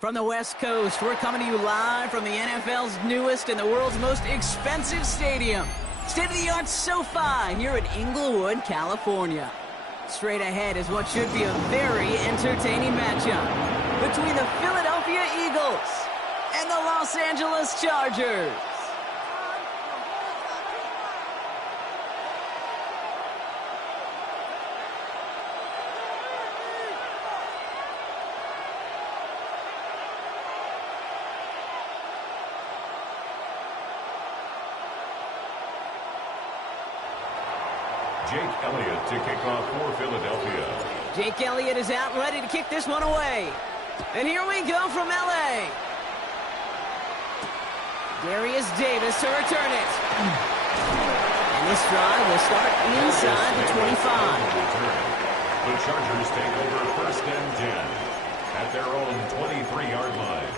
From the West Coast, we're coming to you live from the NFL's newest and the world's most expensive stadium. State-of-the-art SoFi here in Inglewood, California. Straight ahead is what should be a very entertaining matchup between the Philadelphia Eagles and the Los Angeles Chargers. Jake Elliott to kick off for Philadelphia. Jake Elliott is out ready to kick this one away. And here we go from L.A. Darius Davis to return it. And this drive will start inside the 25. The Chargers take over 1st and 10 at their own 23-yard line.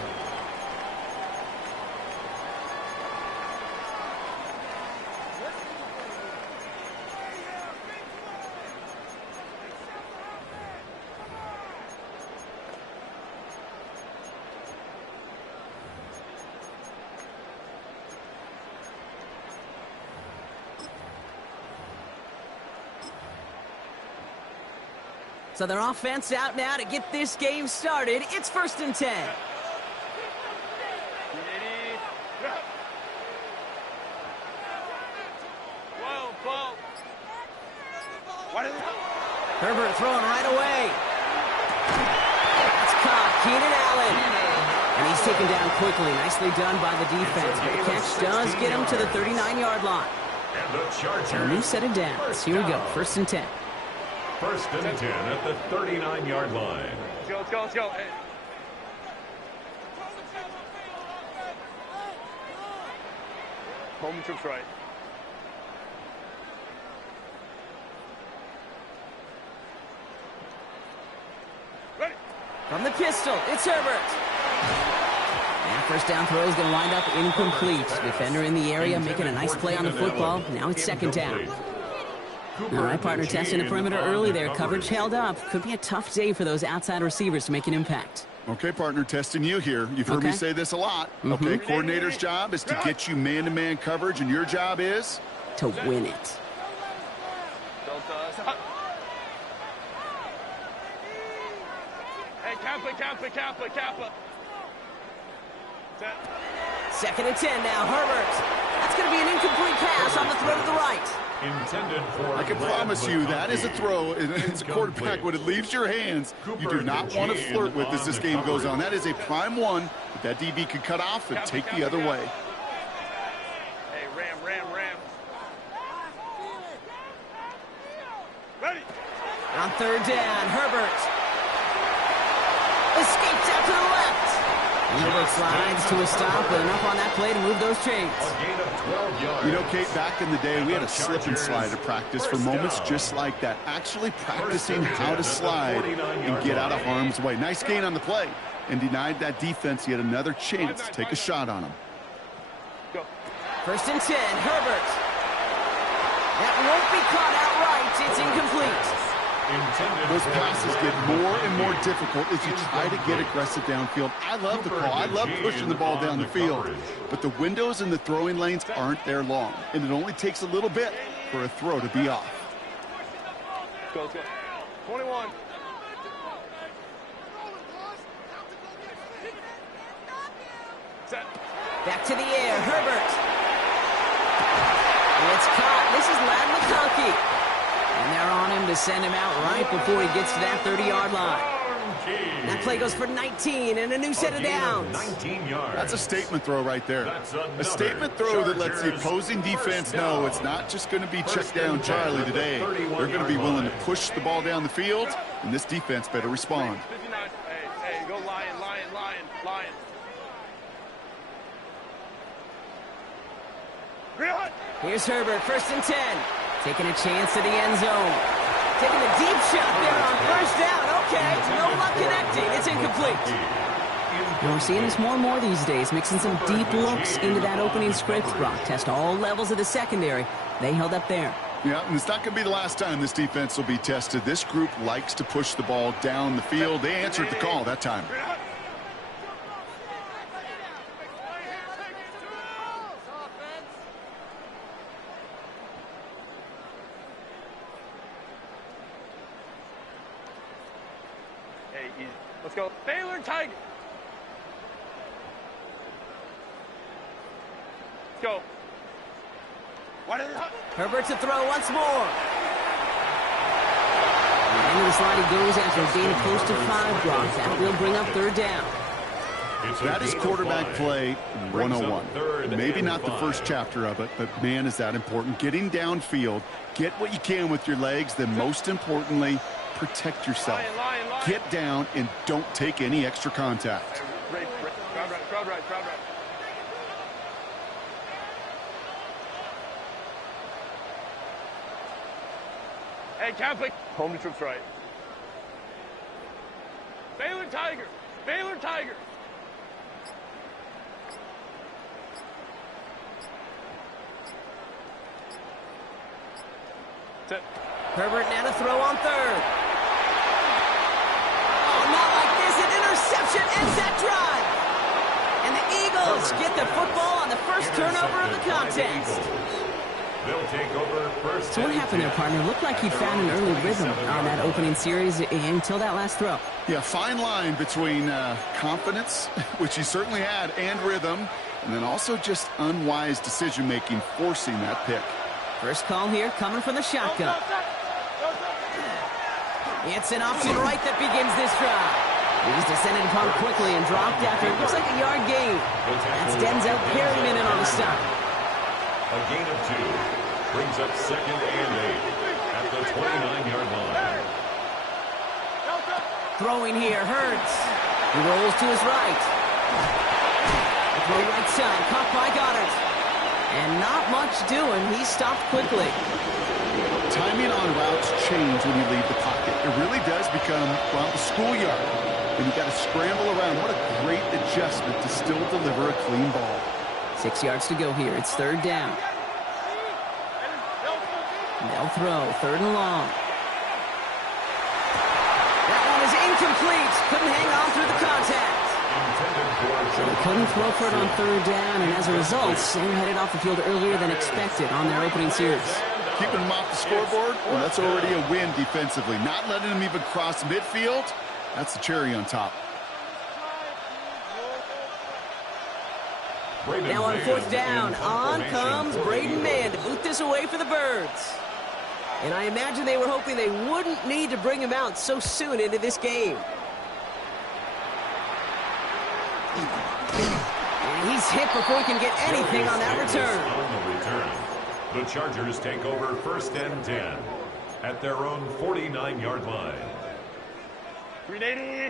So their offense out now to get this game started. It's 1st and 10. Herbert throwing right away. That's caught. Keenan Allen. And he's taken down quickly. Nicely done by the defense. But the catch does get him to the 39-yard line. And the Chargers. A new set of downs. Here we go. 1st and 10. 1st and 10 at the 39-yard line. Let's go. Hey. Home troops right. Ready. From the pistol, it's Herbert. And first down throw is going to wind up incomplete. Defender in the area making a nice play on the football. Now it's 2nd down. All right, partner, testing the perimeter early there. Coverage held up. Could be a tough day for those outside receivers to make an impact. Okay, partner, testing you here. You've heard me say this a lot. Okay, coordinator's job is to get you man-to-man coverage, and your job is? To win it. Hey, Kappa. 2nd and 10 now, Herbert. That's going to be an incomplete pass on the throw to the right. Intended for I can promise you that is a throw. It's a quarterback when it leaves your hands. You do not want to flirt with as this game goes on. That is a prime one that DB could cut off and take the other way. Hey, ram. Ready. On 3rd down, Herbert escapes out to the left. Herbert slides to a stop with enough on that play to move those chains. a gain of 12 yards. You know, Kate, back in the day, we had a slip and slide at practice for moments just like that. Actually practicing how to slide and get out of harm's way. Nice gain on the play and denied that defense yet another chance to take a shot on him. Go. 1st and 10, Herbert. That won't be caught outright. It's incomplete. Those passes get more and more difficult as you try to get aggressive downfield. I love the call. I love pushing the ball down the field. But the windows in the throwing lanes aren't there long. And it only takes a little bit for a throw to be off. Go. 21. Set. Back to the air, Herbert. It's caught. This is Lad McConkey. And they're on him to send him out right before he gets to that 30-yard line. That play goes for 19 and a new set of downs. 19 yards. That's a statement throw right there. A statement throw that lets the opposing defense know it's not just going to be check down Charlie today. They're going to be willing to push the ball down the field, and this defense better respond. 59. Hey, go Lion. Here's Herbert, 1st and 10. Taking a chance to the end zone. Taking a deep shot there on 1st down. Okay, no luck connecting. It's incomplete. And we're seeing this more and more these days, mixing some deep looks into that opening script. Brock test all levels of the secondary. They held up there. Yeah, and it's not going to be the last time this defense will be tested. This group likes to push the ball down the field. They answered the call that time. Let's go. Baylor Tiger. Let's go. Herbert to throw once more. Into the slide he goes after a gain of close to 5 blocks. That will bring up third down. That is quarterback play 101. Maybe not the first chapter of it, but man, is that important. Getting downfield, get what you can with your legs, then most importantly, protect yourself. Get down and don't take any extra contact. Crowd right. Hey, Catholic. Home to troops right. Baylor Tiger. Baylor Tiger. Herbert now to throw on third. Oh, not like this. An interception ends that drive. And the Eagles get the football on the first turnover of the contest. They'll take over first. So what happened there, partner? Looked like he found an early rhythm on that opening series until that last throw. Yeah, fine line between confidence, which he certainly had, and rhythm, and then also just unwise decision-making, forcing that pick. First call here coming from the shotgun. It's an option right that begins this drive. He's descended upon quickly and dropped after it looks like a yard gain. That's Denzel Perryman in on the stop. A gain of 2 brings up 2nd and 8 at the 29-yard line. Throwing here, Hurts. He rolls to his right. Throw right side, caught by Goddard. And not much doing. He stopped quickly. Timing on routes change when you leave the pocket. It really does become, well, the schoolyard. And you got to scramble around. What a great adjustment to still deliver a clean ball. 6 yards to go here. It's third down. They'll throw. Third and long. That one is incomplete. Couldn't hang on through the contact. So they couldn't throw for it on third down, and as a result, they were headed off the field earlier than expected on their opening series. Keeping them off the scoreboard, well, that's already a win defensively. Not letting them even cross midfield, that's the cherry on top. Now on fourth down, on comes Braden Mann to boot this away for the Birds. And I imagine they were hoping they wouldn't need to bring him out so soon into this game. And he's hit before he can get anything on that return. The Chargers take over 1st and 10 at their own 49-yard line.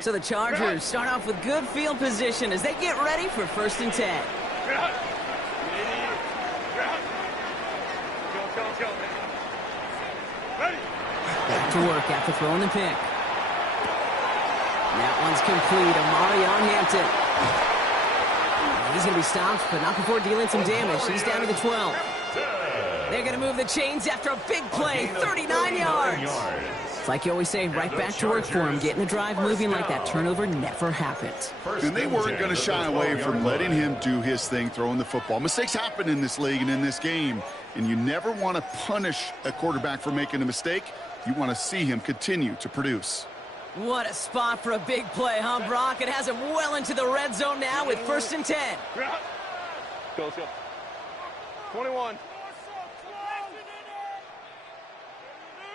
So the Chargers start off with good field position as they get ready for 1st and 10. Back to work after throwing the pick. That one's complete. Amari on Hampton. He's going to be stopped, but not before dealing some damage. He's down to the 12. They're going to move the chains after a big play, 39 yards. It's like you always say, right back to work for him, getting the drive moving like that turnover never happened. And they weren't going to shy away from letting him do his thing, throwing the football. Mistakes happen in this league and in this game, and you never want to punish a quarterback for making a mistake. You want to see him continue to produce. What a spot for a big play, huh, Brock? It has him well into the red zone now with 1st and 10. Go, let's go. 21.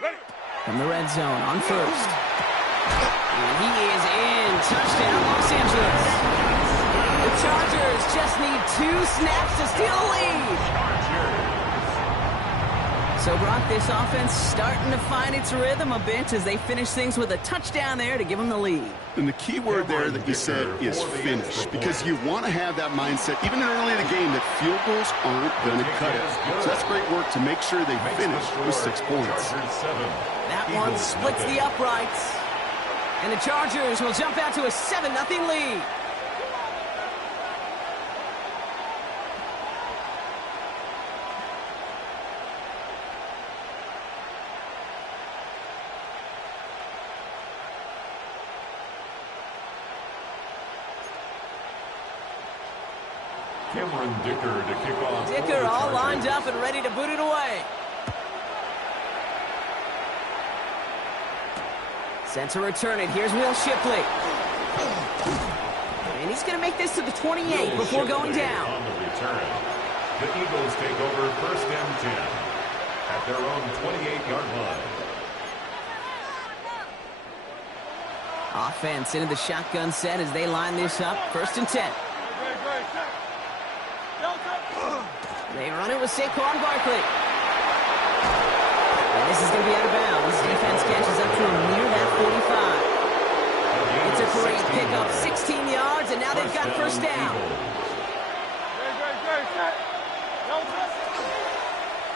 Ready. From the red zone on first. And he is in. Touchdown, Los Angeles. The Chargers just need 2 snaps to steal a lead. So, Brock, this offense starting to find its rhythm a bit as they finish things with a touchdown there to give them the lead. And the key word there that you said is finish, because you want to have that mindset, even early in the game, that field goals aren't going to cut it. So that's great work to make sure they finish with 6 points. That one splits the uprights. And the Chargers will jump out to a 7-0 lead. Cameron Dicker to kick off. Dicker all lined up and ready to boot it away. Sent to return it. Here's Will Shipley. And he's going to make this to the 28 before going down. On the return, the Eagles take over first and 10 at their own 28-yard line. Offense into the shotgun set as they line this up. First and 10. They run it with Saquon Barkley. And this is going to be out of bounds. Defense catches up to him near that 45. It's a great pickup, 16 yards, and now they've got first down.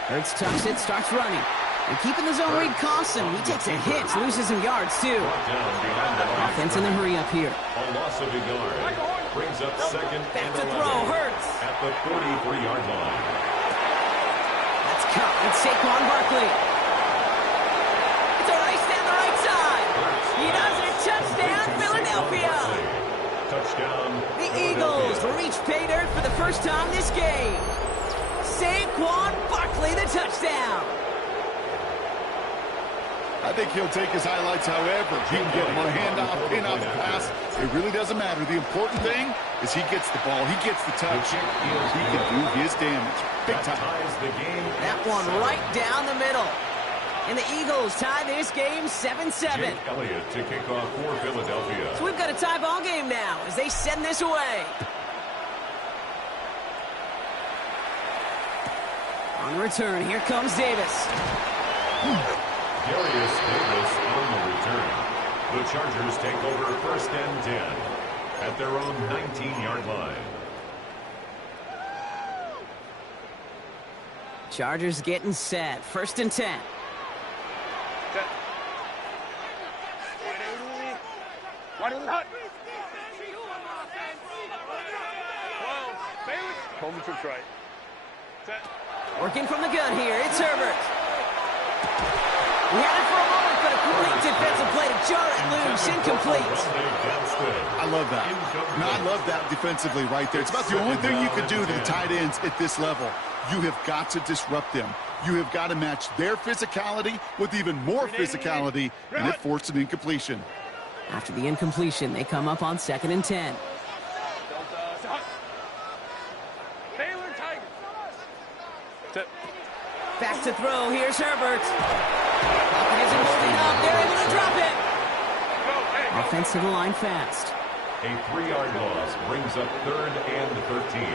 Hurts tucks it, starts running. And keeping the zone read costs him. He takes a hit, loses some yards, too. Offense in the hurry up here. A loss of a yard. Brings up second Back and to 11 throw, Hurts. at the 43-yard line. That's cut. It's Saquon Barkley. It's a race down the right side. He does it. Touchdown, Philadelphia. Touchdown. The Eagles reach pay dirt for the first time this game. Saquon Barkley, the touchdown. I think he'll take his highlights however. He can get one hand off, pin off the pass. It really doesn't matter. The important thing is he gets the ball. He gets the touch. He can do his damage. Big time. That one right down the middle. And the Eagles tie this game 7-7. Jake Elliott to kick off for Philadelphia. So we've got a tie ball game now as they send this away. On the return, here comes Davis. Darius Davis on the return. The Chargers take over first and 10 at their own 19-yard line. Chargers getting set. First and 10. Home trips right. Working from the gun here. It's Herbert. He had it for a moment, but a complete defensive play to jar it loose. Incomplete. I love that. No, I love that defensively right there. It's about the only thing you could do to the tight ends at this level. You have got to disrupt them. You have got to match their physicality with even more physicality, and it forced an incompletion. After the incompletion, they come up on second and 10. Back to throw. Here's Herbert. Pocket isn't moving up. They're able to drop it. Offense to the line fast. A 3-yard loss brings up third and 13.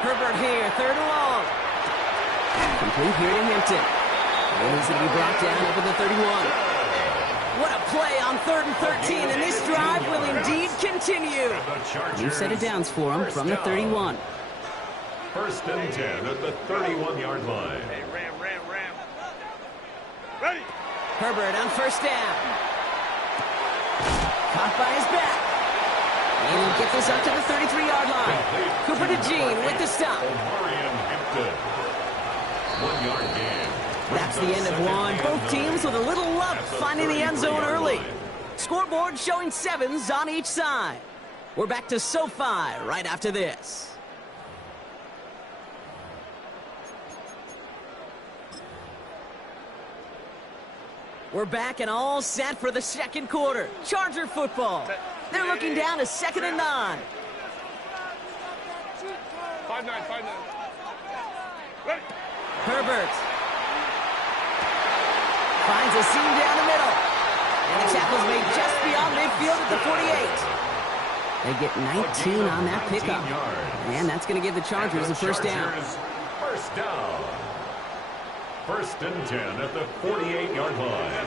Herbert here, third and long. Complete here to Hampton. And he's going to be brought down over the 31. What a play on third and 13, and this drive will indeed continue. New set of downs for him from the 31. First and 10 at the 31-yard line. Hey, ram. Ready. Herbert on first down. Caught by his back. And he'll get this up to the 33-yard line. Cooper to Jean with the stop. 1-yard gain. That's the end of one. Both teams with a little luck finding the end zone early. Scoreboard showing 7s on each side. We're back to SoFi right after this. We're back and all set for the second quarter. Charger football. They're looking down to second and 9. 5-9. Ready. Herbert finds a seam down the middle. And the tackle's made just beyond midfield at the 48. They get 19 on that pickup. And that's going to give the Chargers a first down. First down. First and 10 at the 48-yard line.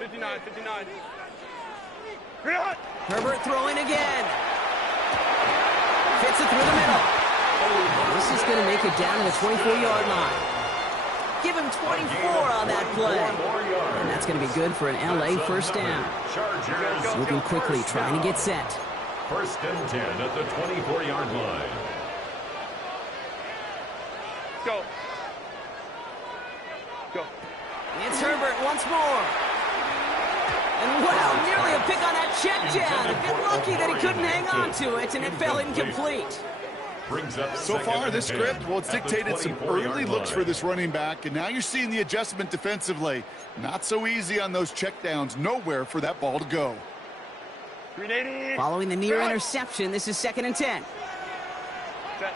59. Herbert throwing again. Fits it through the middle. This is going to make it down to the 24-yard line. Give him 24 on that play. And that's going to be good for an LA first down. Moving quickly, trying to get set. First and 10 at the 24-yard line. Go. It's Herbert once more. And wow, nearly a pick on that check down. A bit lucky that he couldn't hang on to it, and it fell incomplete. Brings up So far, this script, well, it's dictated some early looks for this running back, and now you're seeing the adjustment defensively. Not so easy on those checkdowns. Nowhere for that ball to go. Following the near interception, this is 2nd and 10. Set.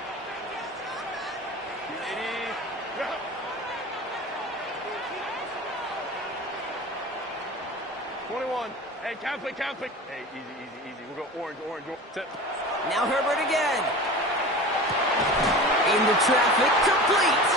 21. Hey, Catholic. Hey, easy. We'll go orange. Set. Now Herbert again. Into traffic, complete.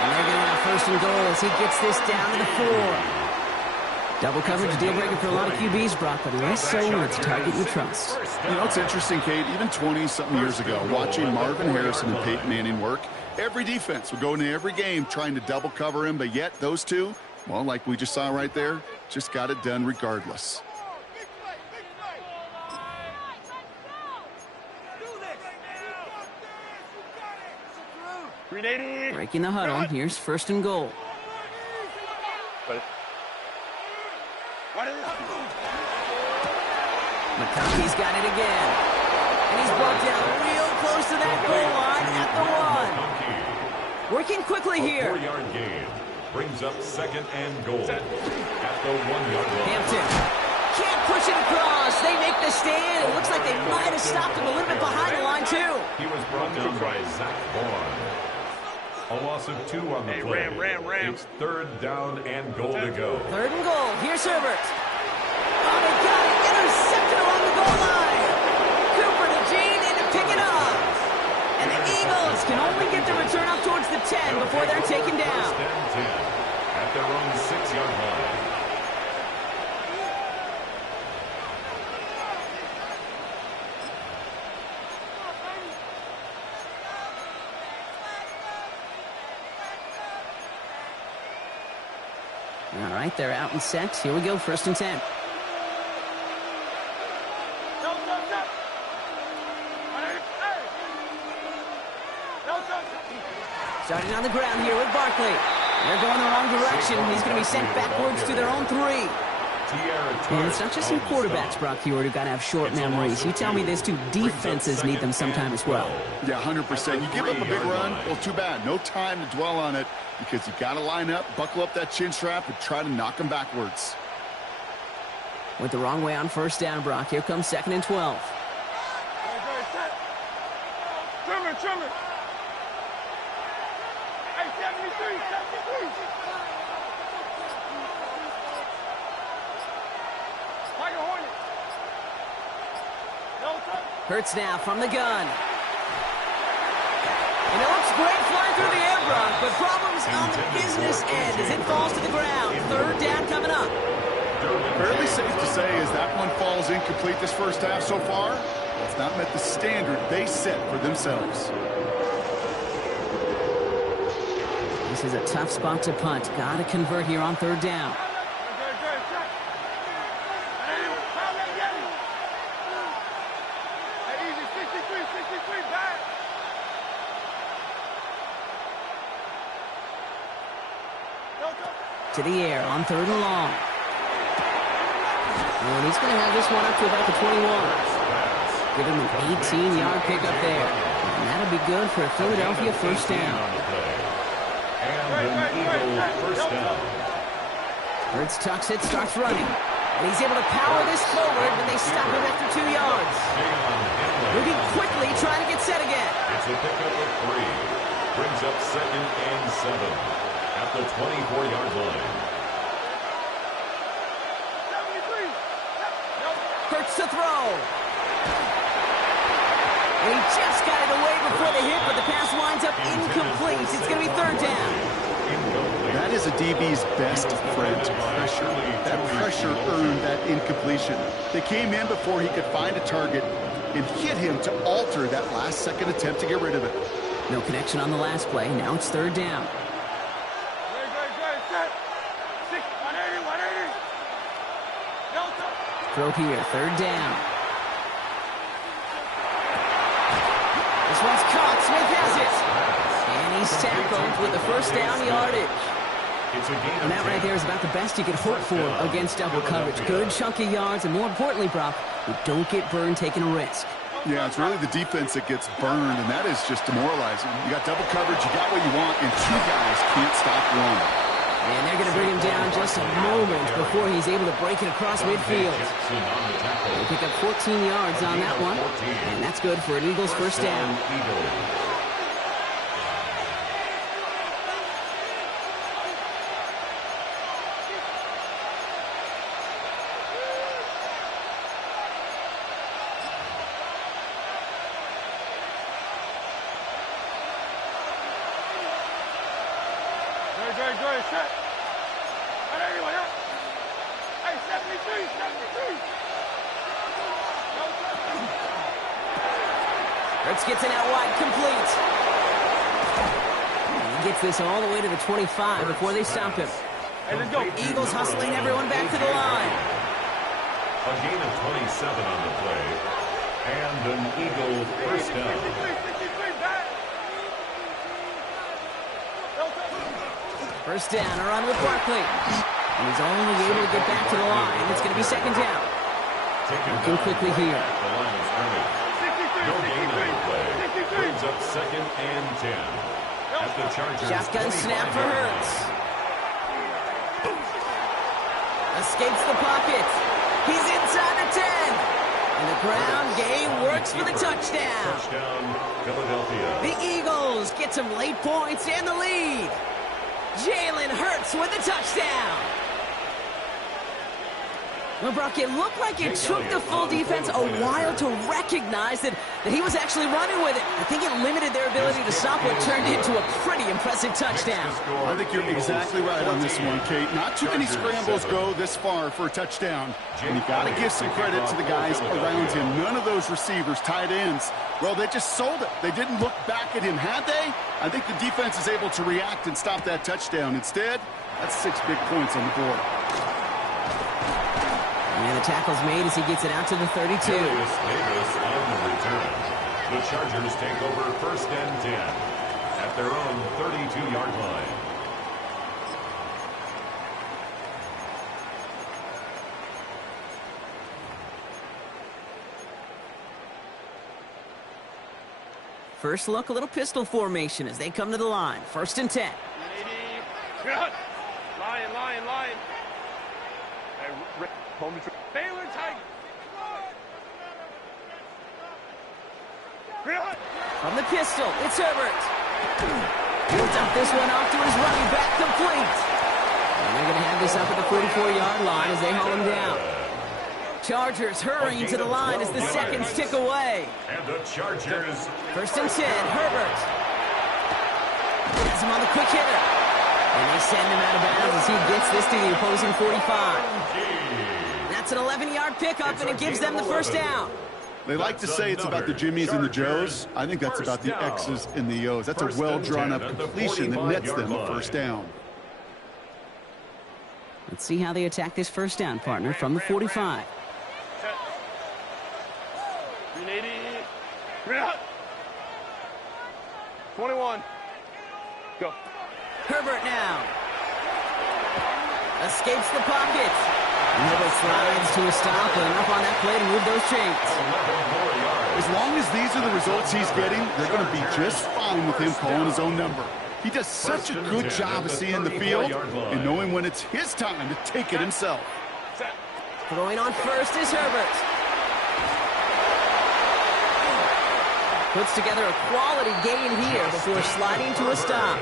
And they're going to have 1st and goal as he gets this down to the 4. Double coverage, deal breaker for a lot of QBs, Brock, but less so when it's a target you trust. You know, it's interesting, Kate, even 20-something years ago, watching Marvin Harrison and Peyton Manning work, every defense would go into every game trying to double cover him, but yet those two, well, like we just saw right there, just got it done regardless. Breaking the huddle, here's 1st and goal. McConkey's got it again. And he's brought down real close to that goal line at the 1. Working quickly here. 4-yard gain. Brings up 2nd and goal at the 1-yard line. Hampton can't push it across. They make the stand. It looks like they might have stopped him a little bit behind the line, too. He was brought down by Zach Vaughn. A loss of 2 on the play. Ram. It's 3rd down and goal to go. 3rd and goal. Here's Herbert. Oh, they got it. Intercepted along the goal line. Cooper to Gene in to pick it up. And the Eagles can only get the return up towards the 10 before they're taken down. 1st and 10 at their own 6-yard line. All right, they're out and set. Here we go, 1st and 10. Starting on the ground here with Barkley. They're going the wrong direction. He's going to be sent backwards to their own 3. And it's not just some quarterbacks, Brock Hewitt, who got to have short memories. You tell me this too, defenses need them sometime as well. Yeah, 100%. You give up a big run, well, too bad. No time to dwell on it because you got to line up, buckle up that chin strap, and try to knock them backwards. Went the wrong way on 1st down, Brock. Here comes 2nd and 12. Trimmer. Hey, 73. Hurts now from the gun. And it looks great flying through the air, Brock, but problems on the business end as it falls to the ground. 3rd down coming up. Fairly safe to say as that one falls incomplete this 1st half so far, it's not met the standard they set for themselves. This is a tough spot to punt. Got to convert here on 3rd down. To the air on 3rd and long. And he's going to have this one up to about the 21. Give him an 18-yard pickup there. And that'll be good for a Philadelphia 1st down. And an Eagle 1st down. Hurts tucks it, starts running. And he's able to power this forward when they stop him after 2 yards. Moving quickly, trying to get set again. It's a pickup of 3. Brings up 2nd and 7. At the 24-yard line. Hurts to throw. And he just got it away before the hit, but the pass winds up incomplete. It's going to be 3rd down. That is a DB's best friend, pressure. That pressure earned that incompletion. They came in before he could find a target and hit him to alter that last-second attempt to get rid of it. No connection on the last play. Now it's 3rd down. Throw here, 3rd down. This one's caught. Smith has it. And he's tackled with the 1st down yardage. And that right there is about the best you could hope for against double coverage. Good chunky yards, and more importantly, Brock, you don't get burned taking a risk. Yeah, it's really the defense that gets burned, and that is just demoralizing. You got double coverage, you got what you want, and two guys can't stop one. And they're going to bring him down just a moment before he's able to break it across midfield. They pick up 14 yards on that one, and that's good for an Eagles first down. Good, set. Right, everyone, up. Hey, 73, 73. Hurts gets it out wide, complete. He gets this all the way to the 25 before they stop him. Hey, let's go. Eagles hustling everyone back to the line. A gain of 27 on the play, and an Eagle first down. 63, back. First down, a run with Barkley. And he's only able to get back to the line. It's going to be second down. Looking quickly here. The line of scrimmage. No gain on the play. Brings up second and 10. At the Chargers. Shotgun snap for Hurts. Escapes the pocket. He's inside the 10. And the ground game works for the touchdown. Touchdown, Philadelphia. The Eagles get some late points and the lead. Jalen Hurts with the touchdown. Well, Brock, it looked like it took the full defense a while to recognize that he was actually running with it. I think it limited their ability to stop what turned into a pretty impressive touchdown. I think you're exactly right on this one, Kate. Not too many scrambles go this far for a touchdown. And you got to give some credit to the guys around him. None of those receivers, tight ends, well, they just sold it. They didn't look back at him, had they? I think the defense is able to react and stop that touchdown. Instead, that's 6 big points on the board. And the tackle's made as he gets it out to the 32. Davis on the return. The Chargers take over first and 10 at their own 32-yard line. First look, a little pistol formation as they come to the line. First and 10. Lion. Hey, home to Baylor Tiger. From the pistol, it's Herbert. He'll dump this one off to his running back, complete. And they're going to have this up at the 44-yard line as they haul him down. Chargers hurrying to the line as the seconds tick away. And the Chargers. First and 10, Herbert. Has him on the quick hitter. And they send him out of bounds as he gets this to the opposing 45. That's an 11-yard pickup, and it gives them the first down. They like to say it's about the Jimmies and the Joes. I think that's about the X's and the O's. That's a well-drawn-up completion that nets them a first down. Let's see how they attack this first down, partner, from the 45. 21. Go. Herbert now. Escapes the pocket. Herbert slides to a stop, and enough on that play to move those chains. As long as these are the results he's getting, they're going to be just fine with him calling his own number. He does such a good job of seeing the field and knowing when it's his time to take it himself. Throwing on first is Herbert. Puts together a quality gain here before sliding to a stop.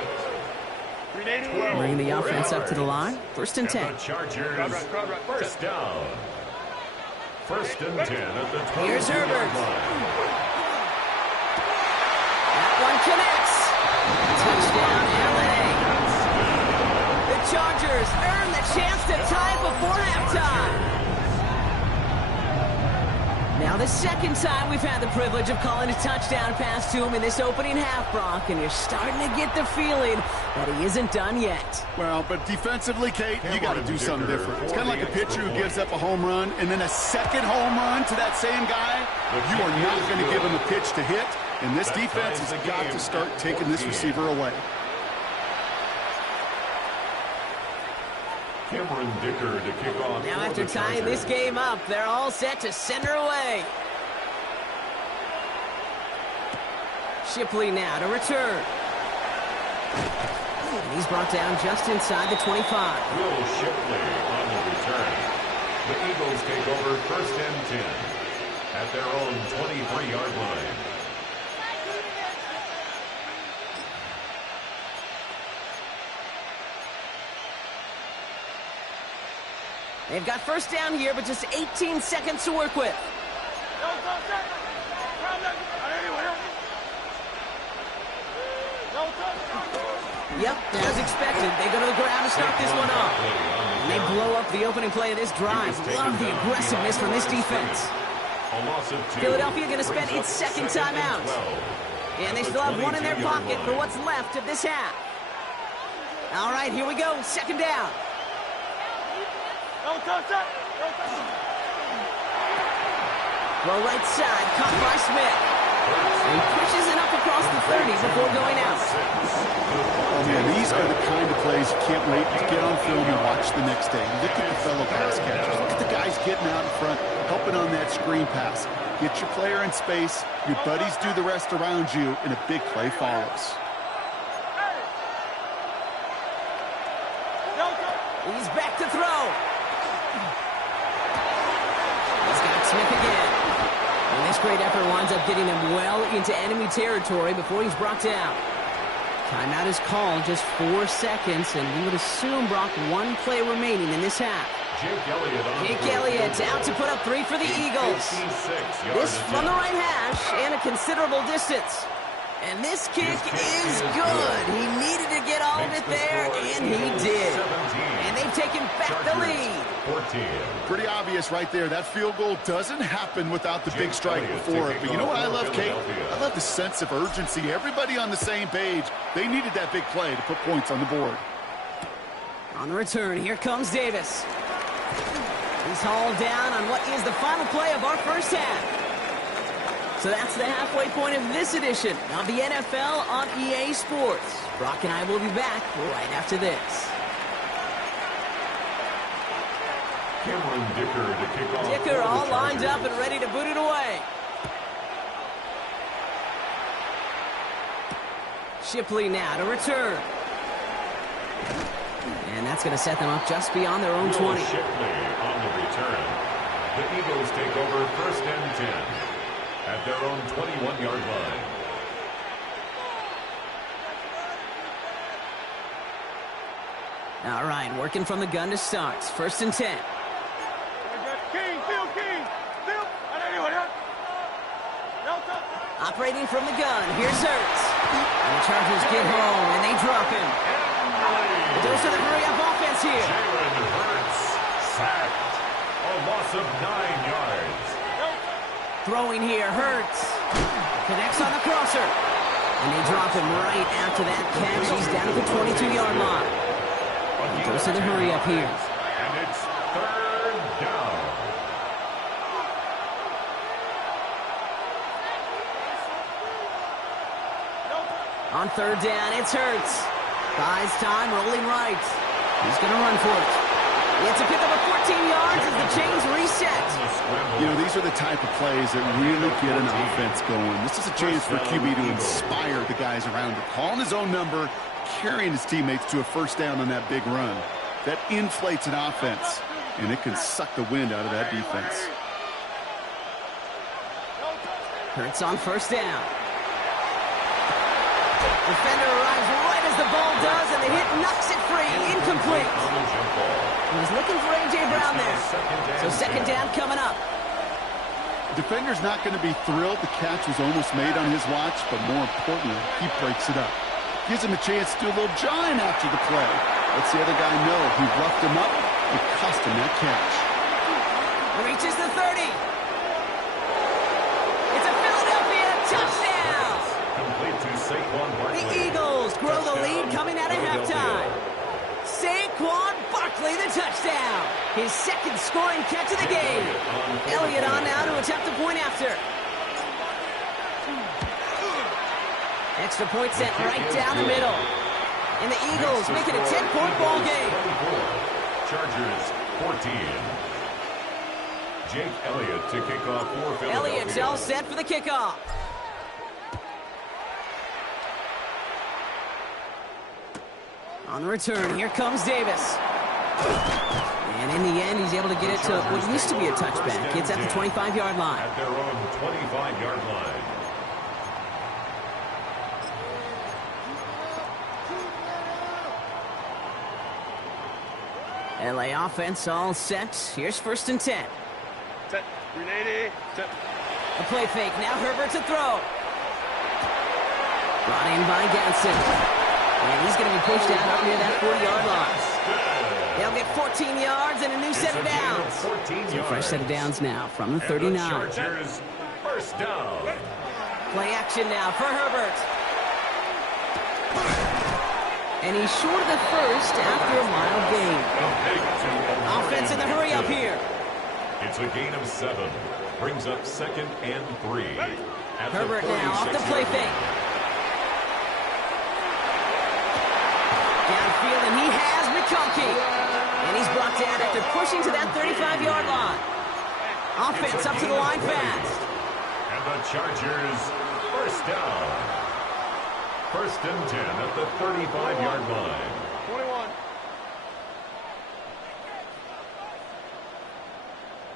Bringing the offense up to the line. First and 10. The Chargers, first down. First and 10 at the 20. Here's Herbert. That one connects. Touchdown, LA. The Chargers earn the chance to tie it before halftime. Now the second time we've had the privilege of calling a touchdown pass to him in this opening half, Brock, and you're starting to get the feeling that he isn't done yet. Well, but defensively, Kate, you got to do something different. It's kind of like a pitcher who gives up a home run and then a second home run to that same guy. You are not going to give him a pitch to hit, and this defense has got to start taking this receiver away. Cameron Dicker to kick off. Now after tying this game up, they're all set to send her away. Shipley now to return. And he's brought down just inside the 25. Will Shipley on the return. The Eagles take over 1st and 10 at their own 23-yard line. They've got 1st down here, but just 18 seconds to work with. Yep, as expected, they go to the ground to start this one off. And they blow up the opening play of this drive. Love the aggressiveness from this defense. Philadelphia going to spend its 2nd timeout. And they still have one in their pocket for what's left of this half. All right, here we go, 2nd down. Well, right side, caught by Smith. And he pushes it up across the 30 before going out. Oh, man, these are the kind of plays you can't wait to get on film and watch the next day. Look at the fellow pass catchers. Look at the guys getting out in front, helping on that screen pass. Get your player in space, your buddies do the rest around you, and a big play follows. He's back to throw. He's got Smith again. And this great effort winds up getting him well into enemy territory before he's brought down. Timeout is called, just 4 seconds, and we would assume, Brock, 1 play remaining in this half. Jake Elliott out to put up 3 for the Eagles. This from the right hash and a considerable distance. And this kick is good. He needed to get all of it there, and he did. And they've taken back the lead. Pretty obvious right there. That field goal doesn't happen without the big strike before it. But you know what I love, Kate? I love the sense of urgency. Everybody on the same page. They needed that big play to put points on the board. On the return, here comes Davis. He's hauled down on what is the final play of our first half. So that's the halfway point of this edition of the NFL on EA Sports. Brock and I will be back right after this. Cameron Dicker to kick off. Dicker all lined up and ready to boot it away. Shipley now to return. And that's going to set them up just beyond their own 20. Shipley on the return. The Eagles take over 1st and 10 at their own 21-yard line. All right, working from the gun to start. 1st and 10. Operating from the gun, here's Hurts. And the Chargers get home, and they drop him. A dose of the hurry-up offense here. Jalen Hurts sacked. A loss of 9 yards. Throwing here, Hurts. Connects on the crosser. And they drop him right after that catch. He's down at the 22-yard line. He goes to the hurry-up here. And it's 3rd down. On 3rd down, it's Hurts. Buys time, rolling right. He's going to run for it. It's a pickup of 14 yards as the chains reset. You know, these are the type of plays that really get an offense going. This is a chance for QB to inspire the guys around him. Calling his own number, carrying his teammates to a 1st down on that big run. That inflates an offense, and it can suck the wind out of that defense. Hurts on 1st down. Defender arrives right as the ball does, and the hit knocks it free. Incomplete. He was looking for A.J. Brown there. So 2nd down coming up. Defender's not going to be thrilled the catch was almost made on his watch, but more importantly, he breaks it up. Gives him a chance to do a little jawing after the play. Lets the other guy know he roughed him up and cost him that catch. Reaches the 30. It's a Philadelphia touchdown. Complete to Saquon Barkley. The Eagles grow the lead coming out of halftime. Saquon Barkley, the touchdown. His 2nd scoring catch of the game. Elliott on now to attempt the point after. Extra point sent right down the middle. And the Eagles make it a 10-point ball game. Chargers 14. Jake Elliott to kick off for Philadelphia. Elliott's all set for the kickoff. On the return, here comes Davis. And in the end, he's able to get it to what used to be a touchback. It's at the 25-yard line. At their own 25-yard line. LA offense all set. Here's 1st and 10. Set. 380. Set. A play fake. Now Herbert to throw. Brought in by Ganson. And he's going to be pushed out up near that 40-yard line. They'll get 14 yards and a new set of downs. So fresh set of downs now from the 39. Chargers, 1st down. Play action now for Herbert. And he's short of the first after a mild gain. Offense in the hurry up here. It's a gain of 7. Brings up 2nd and 3. Herbert now off the play fake. Downfield, and he has McConkey. And he's brought down after pushing to that 35-yard line. Offense up to the line fast. And the Chargers, 1st down. 1st and 10 at the 35-yard line. 21.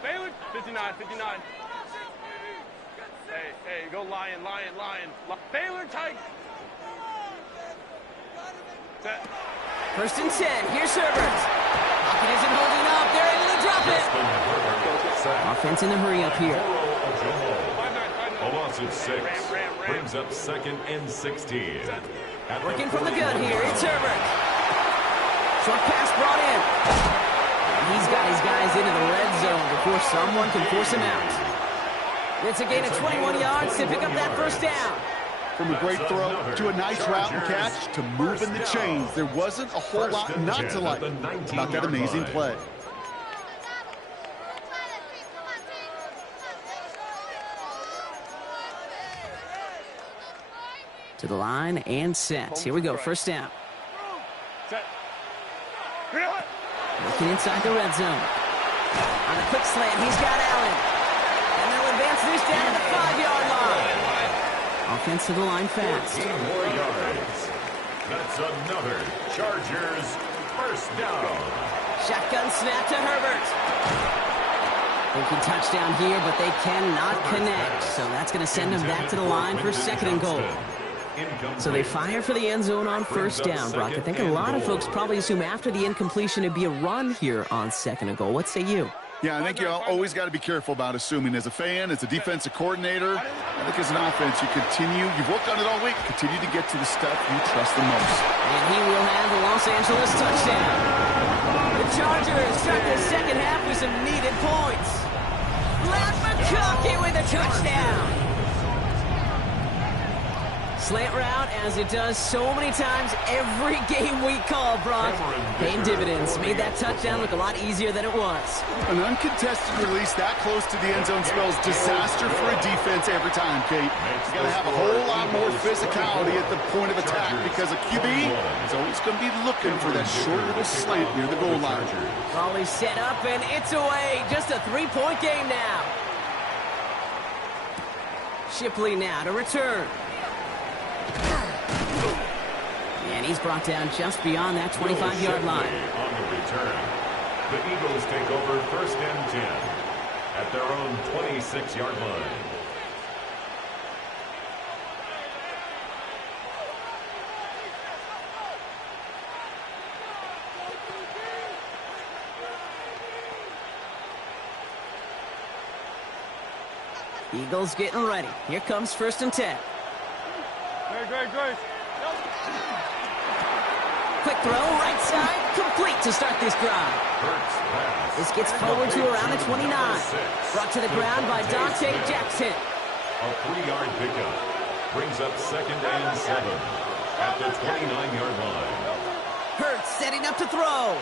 Baylor, 59, 59. Hey, go Lion. Baylor, tight. Set. 1st and 10. Here's Herbert. Pocket isn't holding up. They're able to drop it. Offense in the hurry up here. A loss of 6. Brings up 2nd and 16. Working from the gun here. It's Herbert. Short pass brought in. And he's got his guys into the red zone before someone can force him out. It's a gain of 21 yards to pick up that 1st down. From a great throw to a nice route and catch to moving the chains. There wasn't a whole lot not to like about that amazing play. To the line and set. Here we go. 1st down. Set. Looking inside the red zone. On a quick slant, he's got Allen. And they'll advance this down to the 5-yard line. Offense to the line fast. 15 more yards. That's another Chargers 1st down. Shotgun snap to Herbert. Thinking touchdown here, but they cannot connect. So that's going to send them back to the line for 2nd and goal. So they fire for the end zone on 1st down, Brock. I think a lot of folks probably assume after the incompletion it'd be a run here on 2nd and goal. What say you? Yeah, I think you always got to be careful about assuming. As a fan, as a defensive coordinator, I think as an offense, you've worked on it all week, continue to get to the stuff you trust the most. And he will have the Los Angeles touchdown. The Chargers start the 2nd half with some needed points. Matt McConkey with a touchdown. Slant route, as it does so many times every game we call, Brock. Paying dividends. Made that touchdown look a lot easier than it was. An uncontested release that close to the end zone spells disaster for a defense every time, Kate. You got to have a whole lot more physicality at the point of attack because a QB is always going to be looking for that short little slant near the goal line. Raleigh set up, and it's away. Just a 3-point game now. Shipley now to return. And he's brought down just beyond that 25-yard line. On the return, the Eagles take over 1st and 10 at their own 26-yard line. Eagles getting ready. Here comes 1st and 10. Great. Quick throw, right side, complete to start this drive. This gets forward to around the 29. Brought to the ground by Dante Jackson. A 3-yard pickup brings up 2nd and 7 at the 29-yard line. Hurts setting up to throw.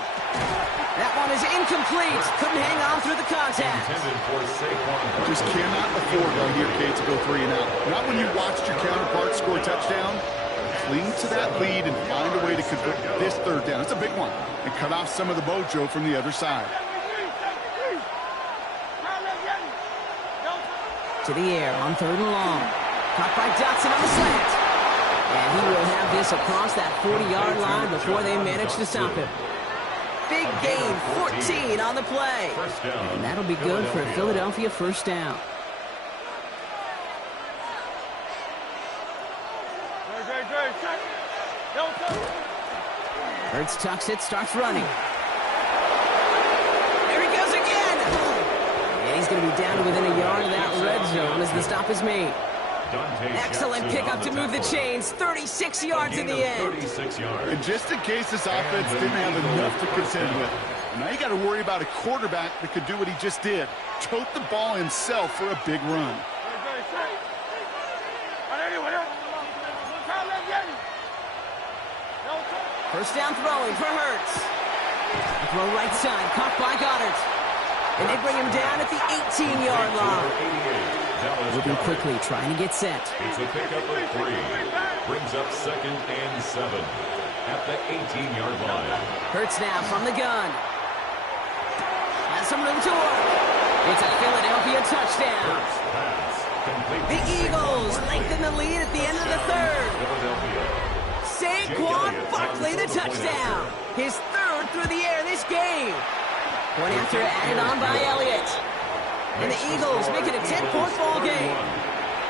That one is incomplete. Couldn't hang on through the contact. Intended for Saquon. Just cannot afford right here, Kate, to go 3 and out. Not when you watched your counterpart score a touchdown. Cling to that lead and find a way to convert this 3rd down. It's a big one. And cut off some of the mojo from the other side. To the air on 3rd and long. Caught by Dotson on the slant. And he will have this across that 40-yard line before they manage to stop him. Big gain, 14 on the play. And that'll be good for a Philadelphia first down. Hurts tucks it, starts running. There he goes again! And he's going to be down to within a yard of that red zone as the stop is made. Excellent pickup to move the chains. 36 yards in the end. And just in case this offense didn't have enough to contend with, now you got to worry about a quarterback that could do what he just did. Tote the ball himself for a big run. First down throwing for Hurts. Throw right side, caught by Goddard. And they bring him down at the 18-yard line. Moving quickly, trying to get set. It's a pickup of 3. Brings up 2nd and 7 at the 18-yard line. Hurts now from the gun. Has some room to work. It's a Philadelphia touchdown. The Eagles lengthen the lead at the end of the third. Saquon Barkley, the touchdown. His third through the air this game. Point after added on by Elliott. And the Eagles make it a 10-point ball game.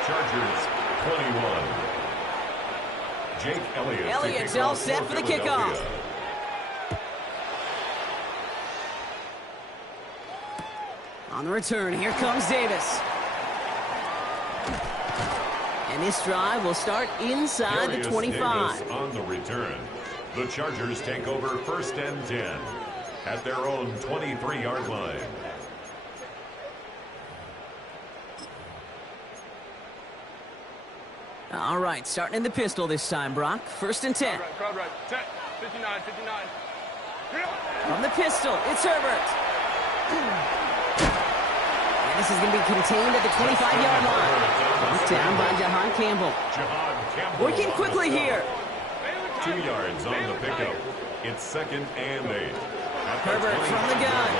Chargers 21. Jake Elliott. Elliott's all set for the kickoff. On the return, here comes Davis. And this drive will start inside the 25. On the return, the Chargers take over 1st and 10 at their own 23-yard line. All right, starting in the pistol this time, Brock. 1st and 10. Crowd right. 10, 59, 59. From the pistol, it's Herbert. And this is going to be contained at the 25-yard line. Knocked down by Jahan Campbell. Working quickly here. 2 yards on the pickup. It's 2nd and 8. Herbert from the gun.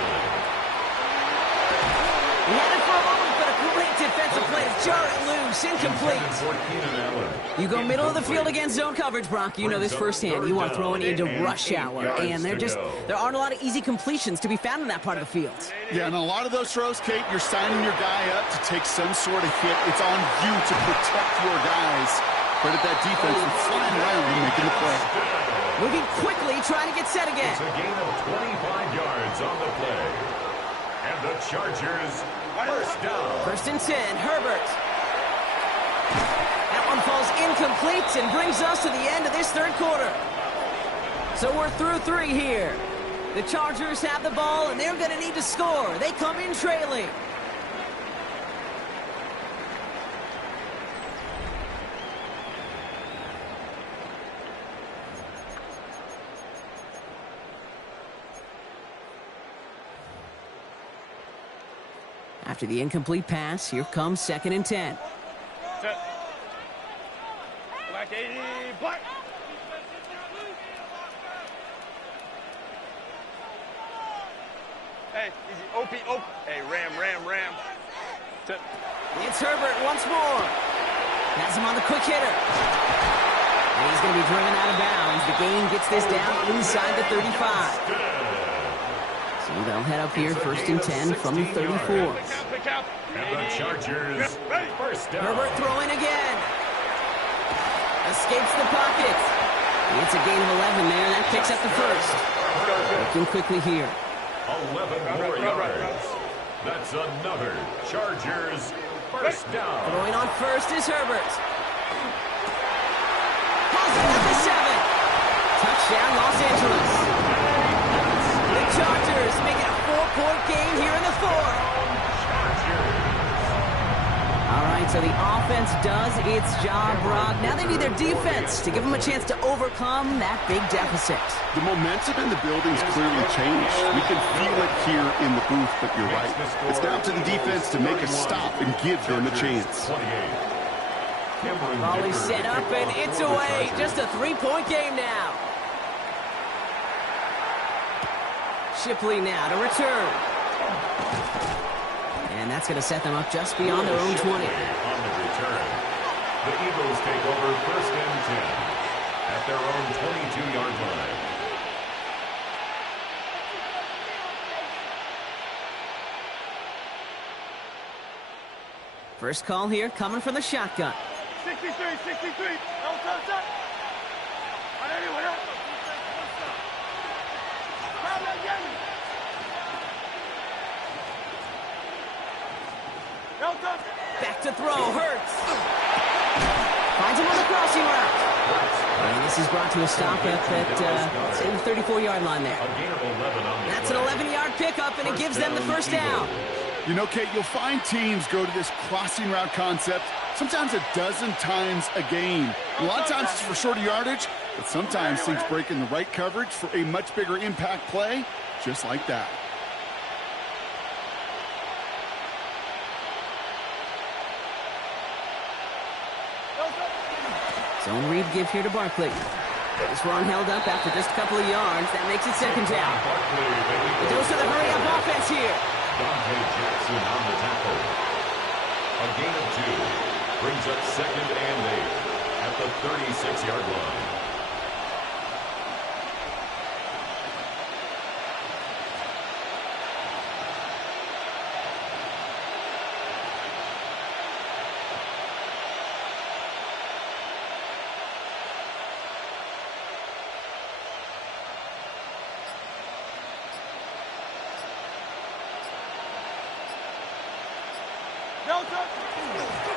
He had it for a moment, but a great defensive play to jar it loose, incomplete. You go middle of the field against zone coverage, Brock. You know this firsthand. You are throwing into rush hour, and there aren't a lot of easy completions to be found in that part of the field. Yeah, and a lot of those throws, Kate, you're signing your guy up to take some sort of hit. It's on you to protect your guys. Credit that defense for flying around and making the play. Moving quickly, trying to get set again. It's a gain of 25 yards on the play. And the Chargers, first down. 1st and 10, Herbert. That one falls incomplete and brings us to the end of this third quarter. So we're through 3 here. The Chargers have the ball, and they're going to need to score. They come in trailing. After the incomplete pass, here comes 2nd and 10. Black 80, black. Hey, easy. OP. Hey, ram. It's Herbert once more. Has him on the quick hitter. And he's going to be driven out of bounds. The gain gets this down inside the 35. So they'll head up here 1st and 10 from the 34. And the Chargers, first down. Herbert throwing again. Escapes the pocket. It's a gain of 11 there. That picks up the first. Looking quickly here. 11 more yards. That's another Chargers first down. Throwing on first is Herbert. Has it at the 7. Touchdown, Los Angeles. The Chargers make it a 4-point game here in the 4th. All right, so the offense does its job, Brock. Now they need their defense to give them a chance to overcome that big deficit. The momentum in the building's clearly changed. We can feel it here in the booth, but you're right. It's down to the defense to make a stop and give them a chance. Ball is set up, and it's away. Just a 3-point game now. Shipley now to return. And that's going to set them up just beyond their own 20. On the return, the Eagles take over 1st and 10 at their own 22-yard line. First call here coming from the shotgun. 63, 63. No touch up. On anyone else. Foul again. No touch. Back to throw. Hurts. Finds him on the crossing route. And this is brought to a stop at say the 34-yard line there. That's an 11-yard pickup, and it gives them the first down. You know, Kate, you'll find teams go to this crossing route concept sometimes a dozen times a game. A lot of times it's for shorter yardage, but sometimes things break in the right coverage for a much bigger impact play, just like that. Zone read give here to Barkley. This run held up after just a couple of yards. That makes it second down. The dose of the hurry-up offense here. Dante Jackson on the tackle. A gain of 2 brings up 2nd and 8 at the 36-yard line.